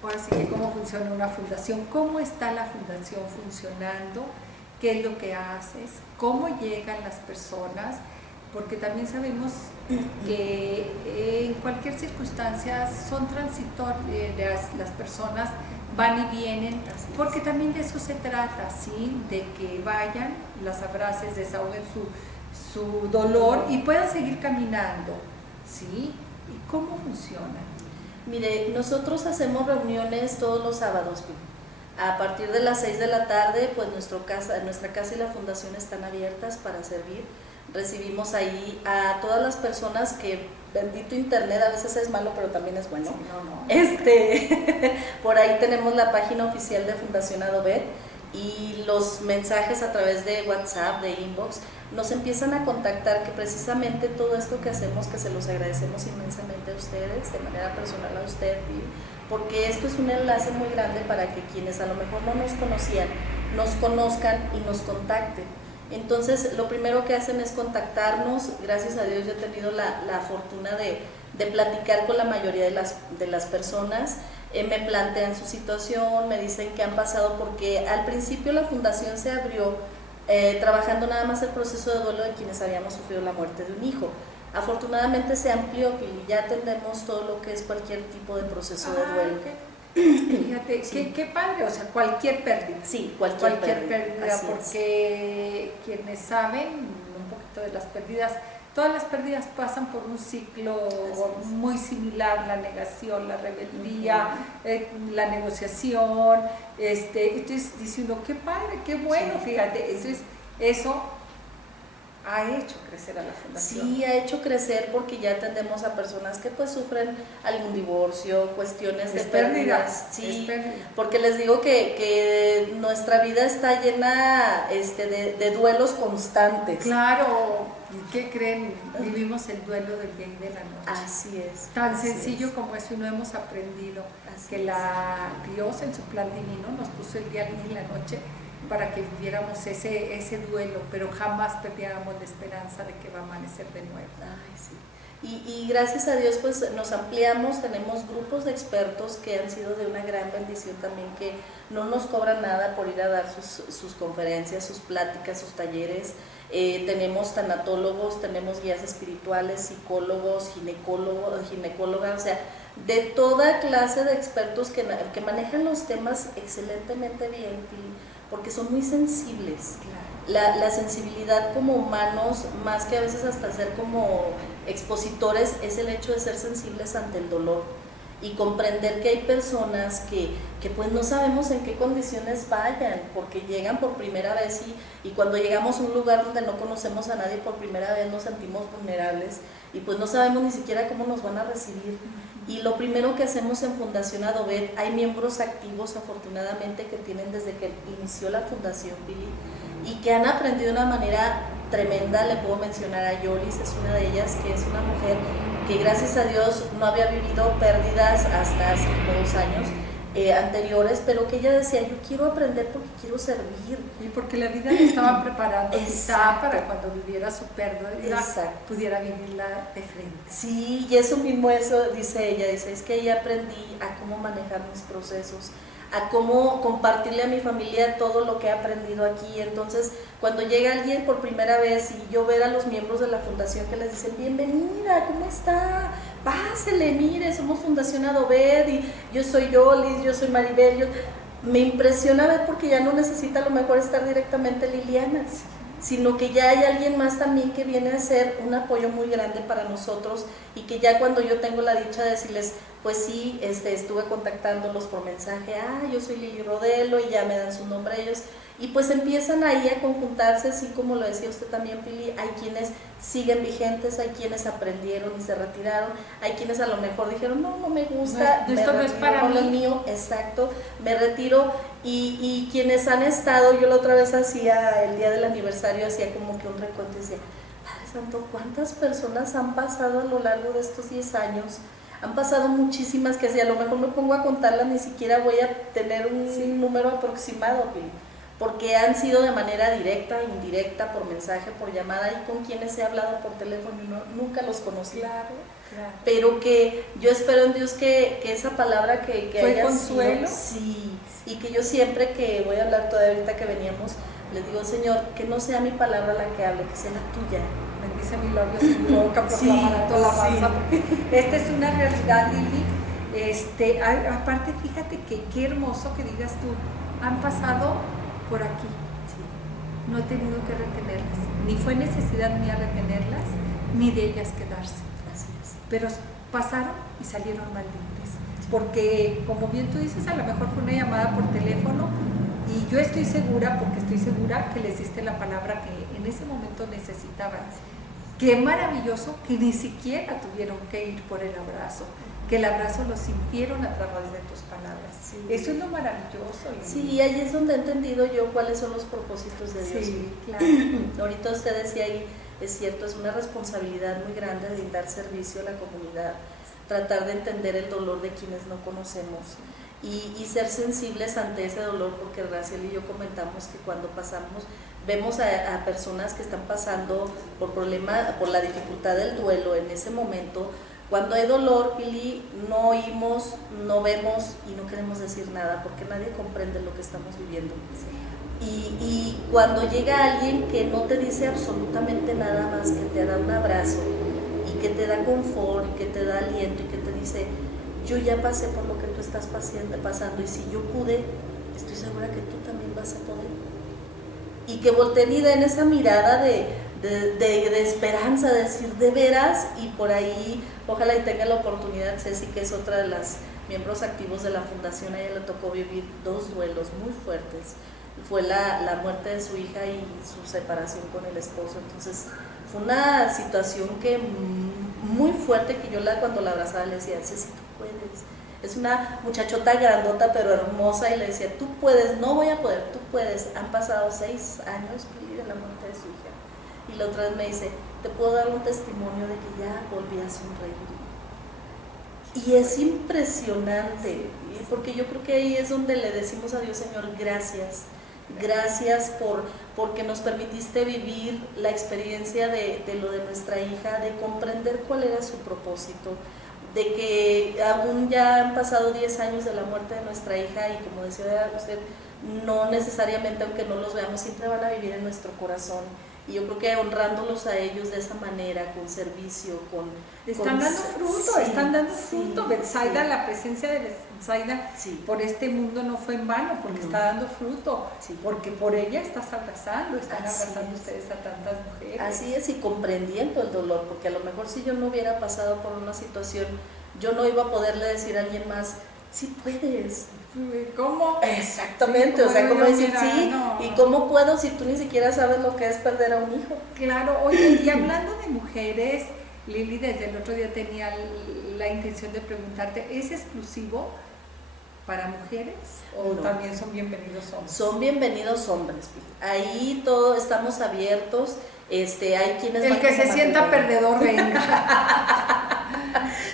Ahora sí que cómo funciona una fundación, cómo está la fundación funcionando, qué es lo que haces, cómo llegan las personas, porque también sabemos que en cualquier circunstancia son transitorias, las personas van y vienen, porque también de eso se trata, ¿sí? De que vayan, las abraces, desahoguen su dolor y puedan seguir caminando, ¿sí? ¿Y cómo funciona? Mire, nosotros hacemos reuniones todos los sábados. A partir de las 6 de la tarde, pues nuestra casa y la fundación están abiertas para servir. Recibimos ahí a todas las personas que, bendito internet, a veces es malo, pero también es bueno. Por ahí tenemos la página oficial de Fundación Adobet y los mensajes a través de WhatsApp, de inbox, nos empiezan a contactar, que precisamente todo esto que hacemos, que se los agradecemos inmensamente a ustedes, de manera personal a usted, porque esto es un enlace muy grande para que quienes a lo mejor no nos conocían, nos conozcan y nos contacten. Entonces, lo primero que hacen es contactarnos. Gracias a Dios yo he tenido la fortuna de platicar con la mayoría de las personas. Me plantean su situación, me dicen que han pasado, porque al principio la fundación se abrió trabajando nada más el proceso de duelo de quienes habíamos sufrido la muerte de un hijo. Afortunadamente se amplió, y ya atendemos todo lo que es cualquier tipo de proceso de duelo. Fíjate, qué padre, o sea, cualquier pérdida. Sí, cualquier pérdida, porque quienes saben un poquito de las pérdidas, todas las pérdidas pasan por un ciclo muy similar: la negación, la rebeldía, la negociación, entonces dice uno, qué padre, qué bueno, fíjate, entonces eso ha hecho crecer a la fundación. Sí, ha hecho crecer porque ya atendemos a personas que pues sufren algún divorcio, cuestiones de pérdidas. Sí, porque les digo que nuestra vida está llena de duelos constantes. Claro, ¿qué creen? Vivimos el duelo del día y de la noche. Así es. Tan sencillo como eso, y no hemos aprendido que Dios en su plan divino nos puso el día y la noche para que viviéramos ese duelo, pero jamás perdiéramos la esperanza de que va a amanecer de nuevo. Ay, sí. Y gracias a Dios pues nos ampliamos, tenemos grupos de expertos que han sido de una gran bendición también, que no nos cobran nada por ir a dar sus conferencias, sus pláticas, sus talleres. Tenemos tanatólogos, tenemos guías espirituales, psicólogos, ginecólogas, o sea, de toda clase de expertos que manejan los temas excelentemente bien, porque son muy sensibles. La sensibilidad como humanos, más que a veces hasta ser como expositores, es el hecho de ser sensibles ante el dolor y comprender que hay personas que pues no sabemos en qué condiciones vayan, porque llegan por primera vez y cuando llegamos a un lugar donde no conocemos a nadie por primera vez nos sentimos vulnerables y pues no sabemos ni siquiera cómo nos van a recibir. Y lo primero que hacemos en Fundación Adovet, hay miembros activos afortunadamente que tienen desde que inició la Fundación, Pili, y que han aprendido de una manera tremenda. Le puedo mencionar a Yolis, es una de ellas, que es una mujer que gracias a Dios no había vivido pérdidas hasta hace como 2 años anteriores, pero que ella decía, yo quiero aprender porque quiero servir. Y porque la vida le estaba preparando quizá para cuando viviera su pérdida, pudiera vivirla de frente. Sí, y eso mismo, eso dice ella, dice, es que ahí aprendí a cómo manejar mis procesos, a cómo compartirle a mi familia todo lo que he aprendido aquí. Entonces, cuando llega alguien por primera vez y yo ver a los miembros de la fundación que les dicen, bienvenida, ¿cómo está? Pásele, mire, somos Fundación Adovet y yo soy Yolis, yo soy Maribel, me impresiona ver porque ya no necesita a lo mejor estar directamente Liliana, sino que ya hay alguien más también que viene a ser un apoyo muy grande para nosotros y que ya cuando yo tengo la dicha de decirles, pues sí, estuve contactándolos por mensaje, yo soy Lili Rodelo, y ya me dan su nombre ellos, y pues empiezan ahí a conjuntarse, así como lo decía usted también, Pili, hay quienes siguen vigentes, hay quienes aprendieron y se retiraron, hay quienes a lo mejor dijeron, no me gusta, esto no es para mí, lo mío, exacto, me retiro, y quienes han estado, yo la otra vez hacía, el día del aniversario, hacía como que un recuento y decía, Padre Santo, ¿cuántas personas han pasado a lo largo de estos 10 años? Han pasado muchísimas que si a lo mejor me pongo a contarlas ni siquiera voy a tener un número aproximado, porque han sido de manera directa, indirecta, por mensaje, por llamada, y con quienes he hablado por teléfono y nunca los conocí. Claro. Pero que yo espero en Dios que esa palabra que haya consuelo. Sí, y que yo siempre que voy a hablar todavía ahorita que veníamos, le digo, Señor, que no sea mi palabra la que hable, que sea la tuya. Bendice mi labio sin boca, proclamará toda la alabanza. Esta es una realidad, Lili. Aparte, fíjate que qué hermoso que digas tú, han pasado por aquí. Sí. No he tenido que retenerlas, ni fue necesidad mía retenerlas, ni de ellas quedarse. Así es. Pero pasaron y salieron mal libres. Porque, como bien tú dices, a lo mejor fue una llamada por teléfono y yo estoy segura, porque estoy segura que les diste la palabra que en ese momento necesitaban. Qué maravilloso que ni siquiera tuvieron que ir por el abrazo, que el abrazo lo sintieron a través de tus palabras. Sí. Eso es lo maravilloso. Sí, ahí es donde he entendido yo cuáles son los propósitos de Dios. Sí, claro. Ahorita usted decía ahí, es cierto, es una responsabilidad muy grande de dar servicio a la comunidad, tratar de entender el dolor de quienes no conocemos y ser sensibles ante ese dolor, porque Raciel y yo comentamos que cuando pasamos, vemos a personas que están pasando por la dificultad del duelo en ese momento. Cuando hay dolor, Pili, no oímos, no vemos y no queremos decir nada porque nadie comprende lo que estamos viviendo. Y cuando llega alguien que no te dice absolutamente nada más, que te da un abrazo y que te da confort y que te da aliento y que te dice, yo ya pasé por lo que tú estás pasando y si yo pude, estoy segura que tú también vas a poder. Y que volteen y den esa mirada de esperanza, de decir de veras, y por ahí ojalá y tenga la oportunidad, Ceci, que es otra de las miembros activos de la fundación, a ella le tocó vivir 2 duelos muy fuertes, fue la muerte de su hija y su separación con el esposo. Entonces fue una situación que muy fuerte, que yo cuando la abrazaba le decía, Ceci, tú puedes. Es una muchachota grandota pero hermosa, y le decía, tú puedes, no voy a poder, tú puedes. Han pasado 6 años de la muerte de su hija. Y la otra vez me dice, te puedo dar un testimonio de que ya volví a sonreír. Y es impresionante, porque yo creo que ahí es donde le decimos a Dios, Señor, gracias. Gracias porque nos permitiste vivir la experiencia de lo de nuestra hija, de comprender cuál era su propósito, de que aún ya han pasado 10 años de la muerte de nuestra hija y como decía usted, no necesariamente, aunque no los veamos, siempre van a vivir en nuestro corazón. Y yo creo que honrándolos a ellos de esa manera, con servicio, están dando fruto, sí, están dando fruto. Sí, Betsaida, sí. La presencia de Betsaida por este mundo no fue en vano, porque está dando fruto, porque por ella están abrazando ustedes a tantas mujeres. Así es, y comprendiendo el dolor, porque a lo mejor si yo no hubiera pasado por una situación, yo no iba a poderle decir a alguien más, sí puedes. ¿Cómo? Exactamente, sí, o sea, como decir mira, sí, no. ¿Y cómo puedo si tú ni siquiera sabes lo que es perder a un hijo? Claro, oye, y hablando de mujeres, Lili, desde el otro día tenía la intención de preguntarte, ¿es exclusivo para mujeres o No. también son bienvenidos hombres? Son bienvenidos hombres, ahí todo estamos abiertos, hay quienes el van que como se sienta perdedor venga.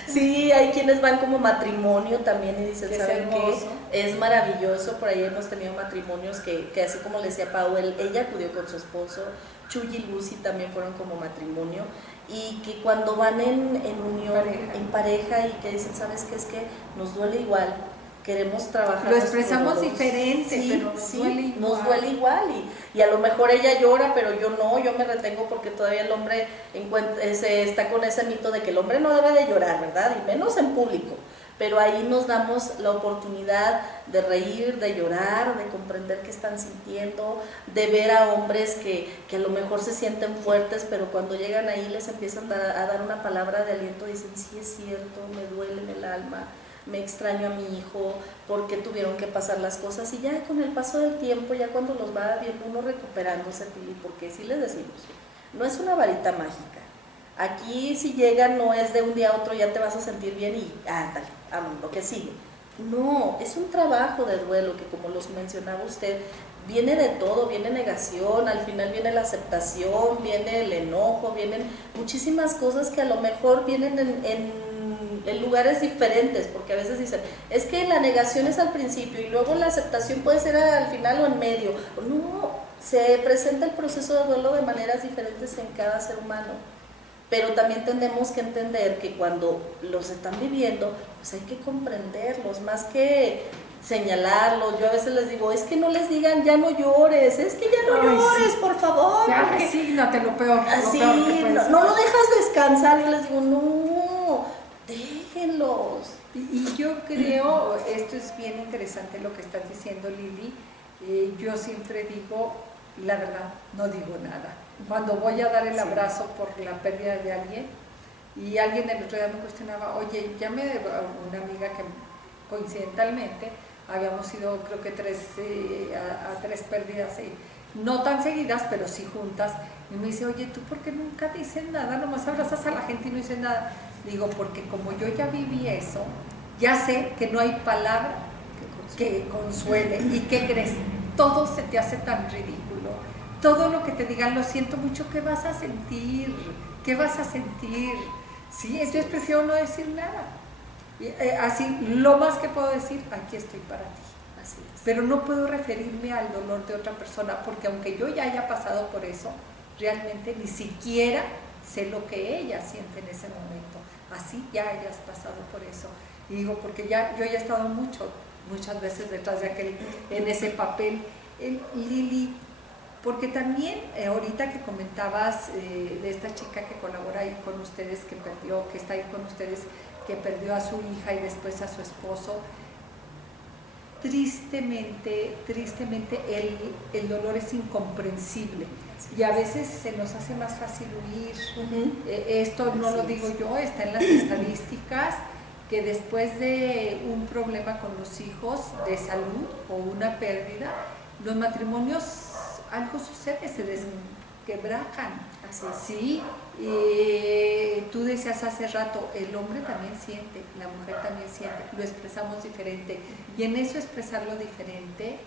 Sí, hay quienes van como matrimonio también y dicen, ¿saben qué? Es maravilloso, por ahí hemos tenido matrimonios que así como le decía Pau, ella acudió con su esposo, Chuy y Lucy también fueron como matrimonio, y que cuando van en unión, en pareja, y que dicen, ¿sabes qué? Es que nos duele igual, queremos trabajar. Lo expresamos diferente, sí, pero nos duele igual. Y a lo mejor ella llora, pero yo no, yo me retengo porque todavía el hombre está con ese mito de que el hombre no debe de llorar, ¿verdad? Y menos en público. Pero ahí nos damos la oportunidad de reír, de llorar, de comprender qué están sintiendo, de ver a hombres que a lo mejor se sienten fuertes, pero cuando llegan ahí les empiezan a dar una palabra de aliento, dicen, sí es cierto, me duele en el alma, me extraño a mi hijo, por qué tuvieron que pasar las cosas, y ya con el paso del tiempo, ya cuando los va viendo uno recuperándose, Pili, porque sí les decimos, no es una varita mágica. Aquí si llegan no es de un día a otro ya te vas a sentir bien y ándale, lo que sigue. No, es un trabajo de duelo que, como los mencionaba usted, viene de todo, viene negación, al final viene la aceptación, viene el enojo, vienen muchísimas cosas que a lo mejor vienen en lugares diferentes, porque a veces dicen, es que la negación es al principio y luego la aceptación puede ser al final o en medio. No, se presenta el proceso de duelo de maneras diferentes en cada ser humano. Pero también tenemos que entender que cuando los están viviendo, pues hay que comprenderlos, más que señalarlos. Yo a veces les digo, es que no les digan, ya no llores, es que ya no llores, sí, por favor. Ya resígnate, lo peor. Así, no lo dejas descansar. Yo les digo, no, déjenlos. Y yo creo, esto es bien interesante lo que estás diciendo, Lili. Yo siempre digo, la verdad, no digo nada. Cuando voy a dar el abrazo por la pérdida de alguien, y alguien el otro día me cuestionaba, oye, llamé a una amiga que coincidentalmente habíamos ido, creo que a tres pérdidas, no tan seguidas, pero sí juntas, y me dice, oye, ¿tú por qué nunca dices nada? Nomás abrazas a la gente y no dices nada. Digo, porque como yo ya viví eso, ya sé que no hay palabra que consuele. ¿Y qué crees? Todo se te hace tan ridículo. Todo lo que te digan, lo siento mucho, ¿qué vas a sentir? ¿Qué vas a sentir? Sí, entonces prefiero no decir nada. Así, lo más que puedo decir, aquí estoy para ti. Así es. Pero no puedo referirme al dolor de otra persona, porque aunque yo ya haya pasado por eso, realmente ni siquiera sé lo que ella siente en ese momento. Así ya hayas pasado por eso. Y digo, porque yo ya he estado muchas veces detrás de en ese papel. Lili, porque también ahorita que comentabas de esta chica que colabora ahí con ustedes, que está ahí con ustedes, que perdió a su hija y después a su esposo, tristemente el dolor es incomprensible y a veces se nos hace más fácil huir. Esto no lo digo yo, está en las estadísticas, que después de un problema con los hijos de salud o una pérdida, los matrimonios, algo sucede, se desquebrajan. Así es. Sí, tú decías hace rato, el hombre también siente, la mujer también siente, lo expresamos diferente. Y en eso expresarlo diferente,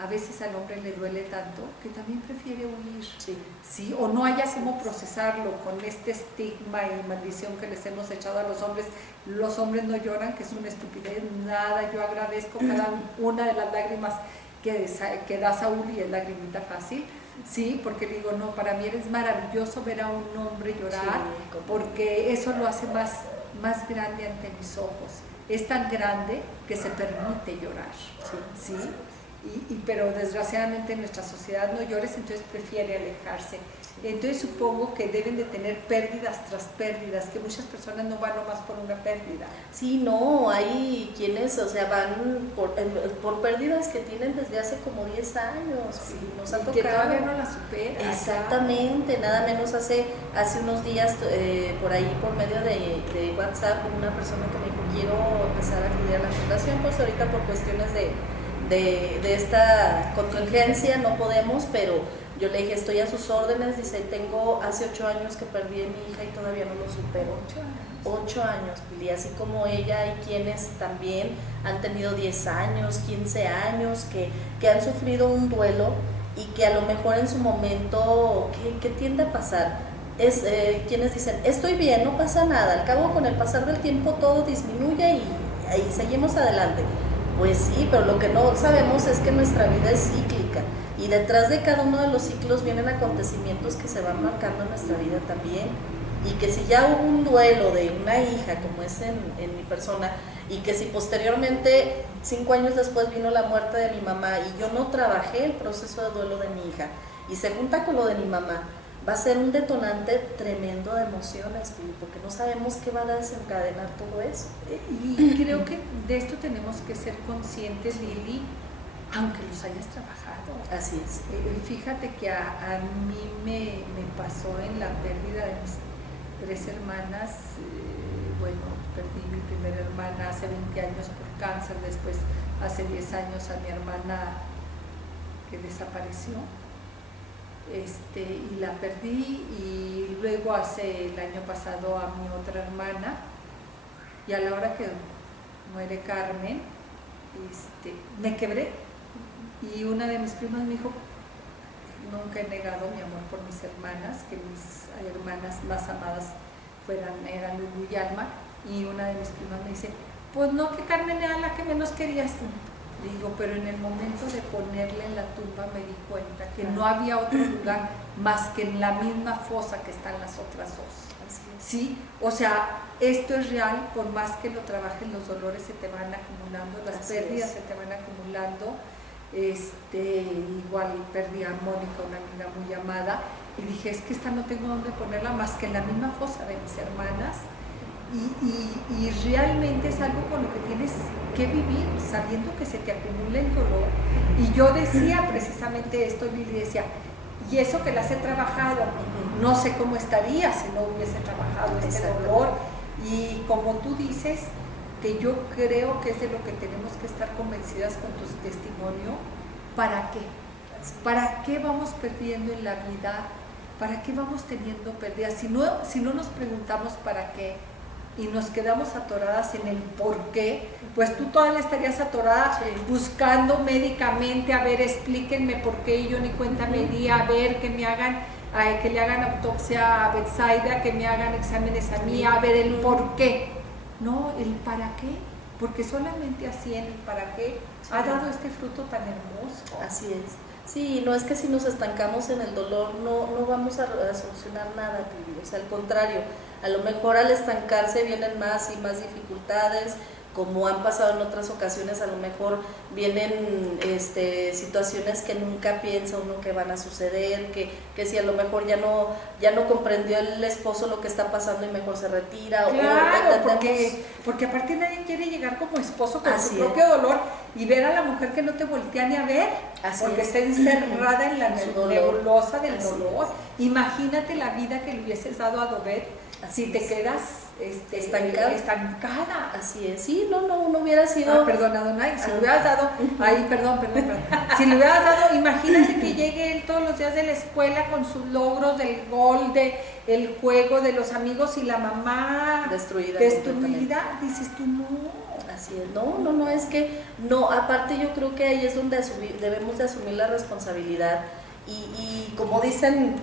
a veces al hombre le duele tanto que también prefiere huir. Sí, o no haya cómo procesarlo con este estigma y maldición que les hemos echado a los hombres. Los hombres no lloran, que es una estupidez, nada. Yo agradezco cada una de las lágrimas que da Saúl y es lagrimita fácil, sí, porque digo, no, para mí es maravilloso ver a un hombre llorar, Sí, porque eso lo hace más grande ante mis ojos. Es tan grande que se permite llorar, ¿sí? Pero desgraciadamente en nuestra sociedad no llores, entonces prefiere alejarse. Entonces supongo que deben de tener pérdidas tras pérdidas, que muchas personas no van nomás por una pérdida. Sí, no, hay quienes, o sea, van por pérdidas que tienen desde hace como 10 años, Sí, nos ha y tocado. que todavía no la supera. Exactamente, nada menos hace unos días por ahí por medio de WhatsApp una persona que me dijo, quiero empezar a acudir a la fundación, pues ahorita por cuestiones de esta contingencia no podemos, pero yo le dije, estoy a sus órdenes. Dice, tengo hace 8 años que perdí a mi hija y todavía no lo supero. 8 años, Pili, así como ella, hay quienes también han tenido 10 años, 15 años, que han sufrido un duelo y que a lo mejor en su momento, ¿qué tiende a pasar? Es quienes dicen, estoy bien, no pasa nada, al cabo con el pasar del tiempo todo disminuye y seguimos adelante. Pues sí, pero lo que no sabemos es que nuestra vida es cíclica y detrás de cada uno de los ciclos vienen acontecimientos que se van marcando en nuestra vida también. Y que si ya hubo un duelo de una hija, como es en mi persona, y que si posteriormente, 5 años después, vino la muerte de mi mamá y yo no trabajé el proceso de duelo de mi hija y se junta con lo de mi mamá, va a ser un detonante tremendo de emociones, porque no sabemos qué va a desencadenar todo eso. Y creo que de esto tenemos que ser conscientes, Lili, aunque los hayas trabajado. Así es. Fíjate que a mí me pasó en la pérdida de mis 3 hermanas. Bueno, perdí mi primera hermana hace 20 años por cáncer, después hace 10 años a mi hermana que desapareció. Y la perdí, y luego hace el año pasado a mi otra hermana, y a la hora que muere Carmen, me quebré, y una de mis primas me dijo, nunca he negado mi amor por mis hermanas, que mis hermanas más amadas eran Lulu y Alma, y una de mis primas me dice, pues no, que Carmen era la que menos querías. Digo, pero en el momento de ponerle en la tumba me di cuenta que no había otro lugar más que en la misma fosa que están las otras dos. ¿Sí? O sea, esto es real, por más que lo trabajes, los dolores se te van acumulando, las pérdidas se te van acumulando. Igual perdí a Mónica, una amiga muy amada, y dije, es que esta no tengo dónde ponerla más que en la misma fosa de mis hermanas. Y realmente es algo con lo que tienes que vivir, sabiendo que se te acumula el dolor. Y yo decía precisamente esto, Lili, decía, y eso que las he trabajado, no sé cómo estaría si no hubiese trabajado este dolor. Y como tú dices, que yo creo que es de lo que tenemos que estar convencidas con tu testimonio. ¿Para qué? ¿Para qué vamos perdiendo en la vida? ¿Para qué vamos teniendo pérdidas? Si no nos preguntamos para qué, y nos quedamos atoradas en el por qué, pues tú todavía estarías atorada buscando médicamente, a ver, explíquenme por qué, y yo ni cuenta me di, a ver, que le hagan autopsia a Betsaida, que me hagan exámenes a mí, a ver el por qué. No, el para qué, porque solamente así en el para qué ha dado este fruto tan hermoso. Así es. Sí, no es que si nos estancamos en el dolor no vamos a solucionar nada, o sea, al contrario, a lo mejor al estancarse vienen más y más dificultades, como han pasado en otras ocasiones, a lo mejor vienen situaciones que nunca piensa uno que van a suceder, que si a lo mejor ya no comprendió el esposo lo que está pasando y mejor se retira. Claro, porque aparte nadie quiere llegar como esposo con su propio dolor y ver a la mujer que no te voltea ni a ver, porque está encerrada en la nebulosa del dolor. Imagínate la vida que le hubieses dado a Dovet si te quedas estancada. Así es, sí, no hubiera sido... Perdón, Adonai, si le hubieras dado, perdón, si le hubieras dado, imagínate que llegue él todos los días de la escuela con sus logros del gol, el juego, de los amigos, y la mamá destruida, dices tú, no. Así es, no, es que, no, aparte yo creo que ahí es donde debemos de asumir la responsabilidad y como dicen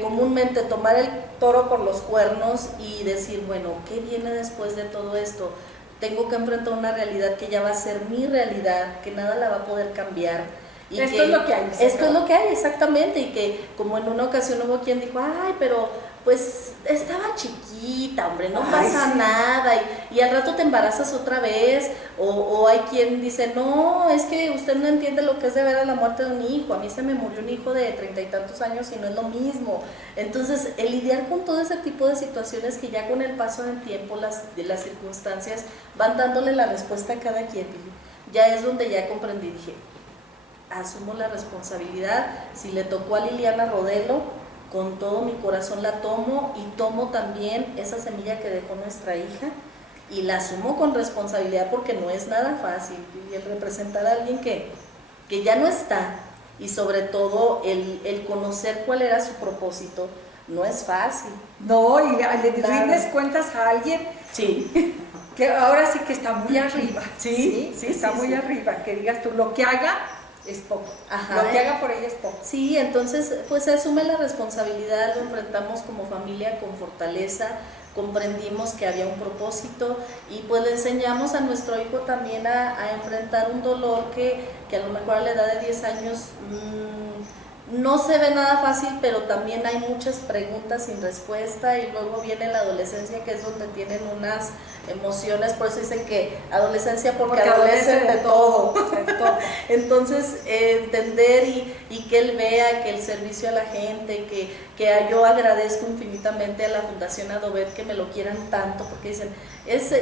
comúnmente, tomar el toro por los cuernos y decir, bueno, ¿qué viene después de todo esto? Tengo que enfrentar una realidad que ya va a ser mi realidad, que nada la va a poder cambiar, Y esto es lo que hay. Esto es lo que hay, exactamente, y que como en una ocasión hubo quien dijo, ay, pero pues estaba chiquita, hombre, no pasa nada, y al rato te embarazas otra vez, o hay quien dice, no, es que usted no entiende lo que es de ver a la muerte de un hijo, a mí se me murió un hijo de 30 y tantos años y no es lo mismo. Entonces, el lidiar con todo ese tipo de situaciones que ya con el paso del tiempo, las circunstancias van dándole la respuesta a cada quien, ya es donde ya comprendí, dije, asumo la responsabilidad, si le tocó a Liliana Rodelo, con todo mi corazón la tomo y tomo también esa semilla que dejó nuestra hija y la asumo con responsabilidad porque no es nada fácil, y el representar a alguien que ya no está y sobre todo el conocer cuál era su propósito, no es fácil. No, y le rindes cuentas a alguien sí. que ahora sí que está muy arriba, sí, está muy arriba, que digas tú, lo que haga es poco. Ajá, lo que haga por ella es poco. Sí, entonces pues se asume la responsabilidad, lo enfrentamos como familia con fortaleza, comprendimos que había un propósito y pues le enseñamos a nuestro hijo también a enfrentar un dolor que a lo mejor a la edad de 10 años no se ve nada fácil, pero también hay muchas preguntas sin respuesta y luego viene la adolescencia, que es donde tienen unas emociones, por eso dicen que adolescencia porque adolecen de todo. Entonces, entender y que él vea que el servicio a la gente, que yo agradezco infinitamente a la Fundación Adobet que me lo quieran tanto, porque dicen,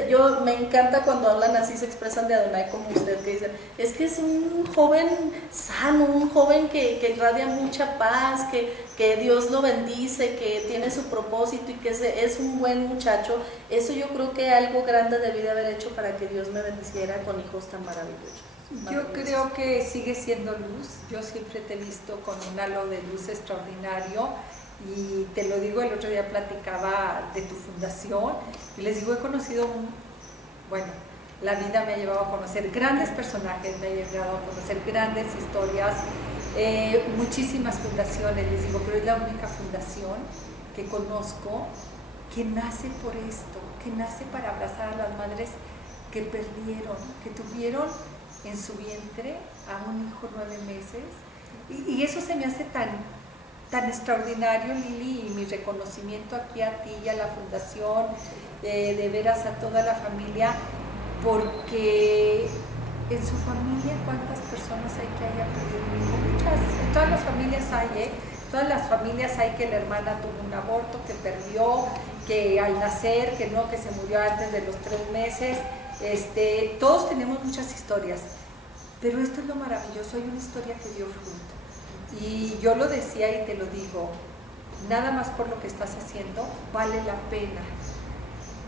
yo me encanta cuando hablan así, se expresan de Adonai como usted, que dicen, es que es un joven sano, un joven que irradia mucha paz, que Dios lo bendice, que tiene su propósito y que es un buen muchacho. Eso yo creo que algo grande debí de haber hecho para que Dios me bendiciera con hijos tan maravillosos. Yo creo que sigue siendo luz. Yo siempre te he visto con un halo de luz extraordinario y te lo digo, el otro día platicaba de tu fundación y les digo, he conocido, bueno, la vida me ha llevado a conocer grandes personajes, me ha llevado a conocer grandes historias, muchísimas fundaciones, les digo, pero es la única fundación que conozco que nace por esto, que nace para abrazar a las madres que perdieron, que tuvieron en su vientre a un hijo 9 meses, y eso se me hace tan extraordinario, Lili, y mi reconocimiento aquí a ti y a la fundación, de veras a toda la familia, porque en su familia cuántas personas hay que haya perdido un hijo, muchas, en todas las familias hay, todas las familias hay que la hermana tuvo un aborto, que perdió, que al nacer, que no, que se murió antes de los 3 meses, todos tenemos muchas historias, pero esto es lo maravilloso, hay una historia que dio fruto. Y yo lo decía y te lo digo, nada más por lo que estás haciendo, vale la pena,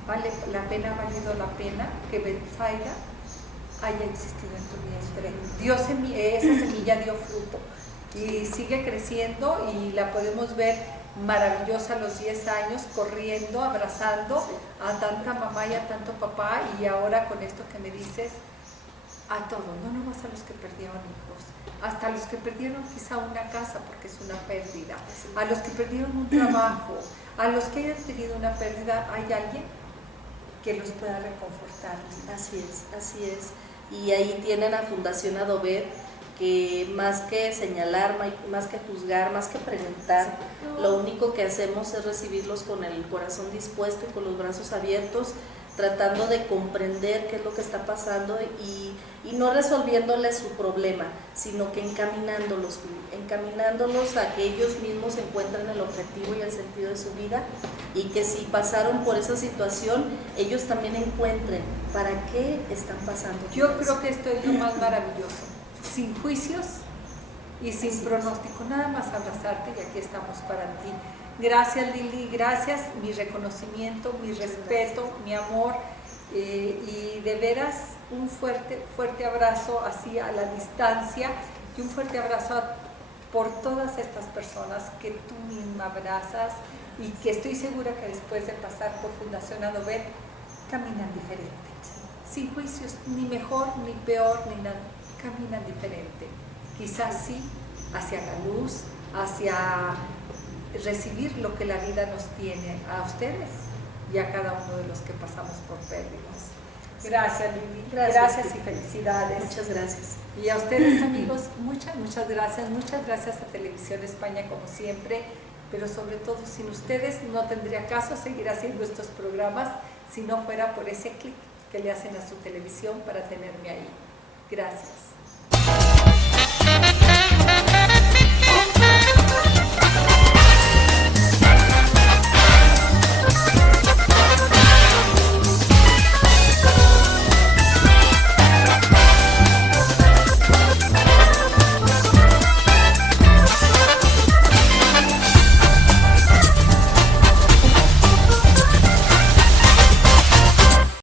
ha valido la pena que Betsaida haya existido en tu vientre. Esa semilla dio fruto y sigue creciendo y la podemos ver maravillosa a los 10 años, corriendo, abrazando a tanta mamá y a tanto papá, y ahora con esto que me dices, a todos, no nomás a los que perdieron hijos, hasta los que perdieron quizá una casa porque es una pérdida, a los que perdieron un trabajo, a los que hayan tenido una pérdida, hay alguien que los pueda reconfortar. Así es. Y ahí tienen a Fundación Adobet, que más que señalar, más que juzgar, más que preguntar, lo único que hacemos es recibirlos con el corazón dispuesto y con los brazos abiertos, tratando de comprender qué es lo que está pasando y no resolviéndoles su problema, sino que encaminándolos a que ellos mismos encuentren el objetivo y el sentido de su vida, y que si pasaron por esa situación, ellos también encuentren para qué están pasando. Yo creo que esto es lo más maravilloso, sin juicios y sin pronóstico, nada más abrazarte, y aquí estamos para ti. Gracias, Lili, gracias, mi reconocimiento, mi respeto, mi amor, y de veras un fuerte abrazo así a la distancia, y un fuerte abrazo por todas estas personas que tú misma abrazas y que estoy segura que después de pasar por Fundación Adobet caminan diferente, sin juicios, ni mejor, ni peor, ni nada, caminan diferente, quizás sí, hacia la luz, hacia recibir lo que la vida nos tiene a ustedes y a cada uno de los que pasamos por pérdidas. Gracias, Lili. Gracias Y felicidades. Muchas gracias. Y a ustedes, amigos, muchas gracias. Muchas gracias a Televisión España, como siempre. Pero sobre todo, sin ustedes no tendría caso seguir haciendo estos programas si no fuera por ese clic que le hacen a su televisión para tenerme ahí. Gracias.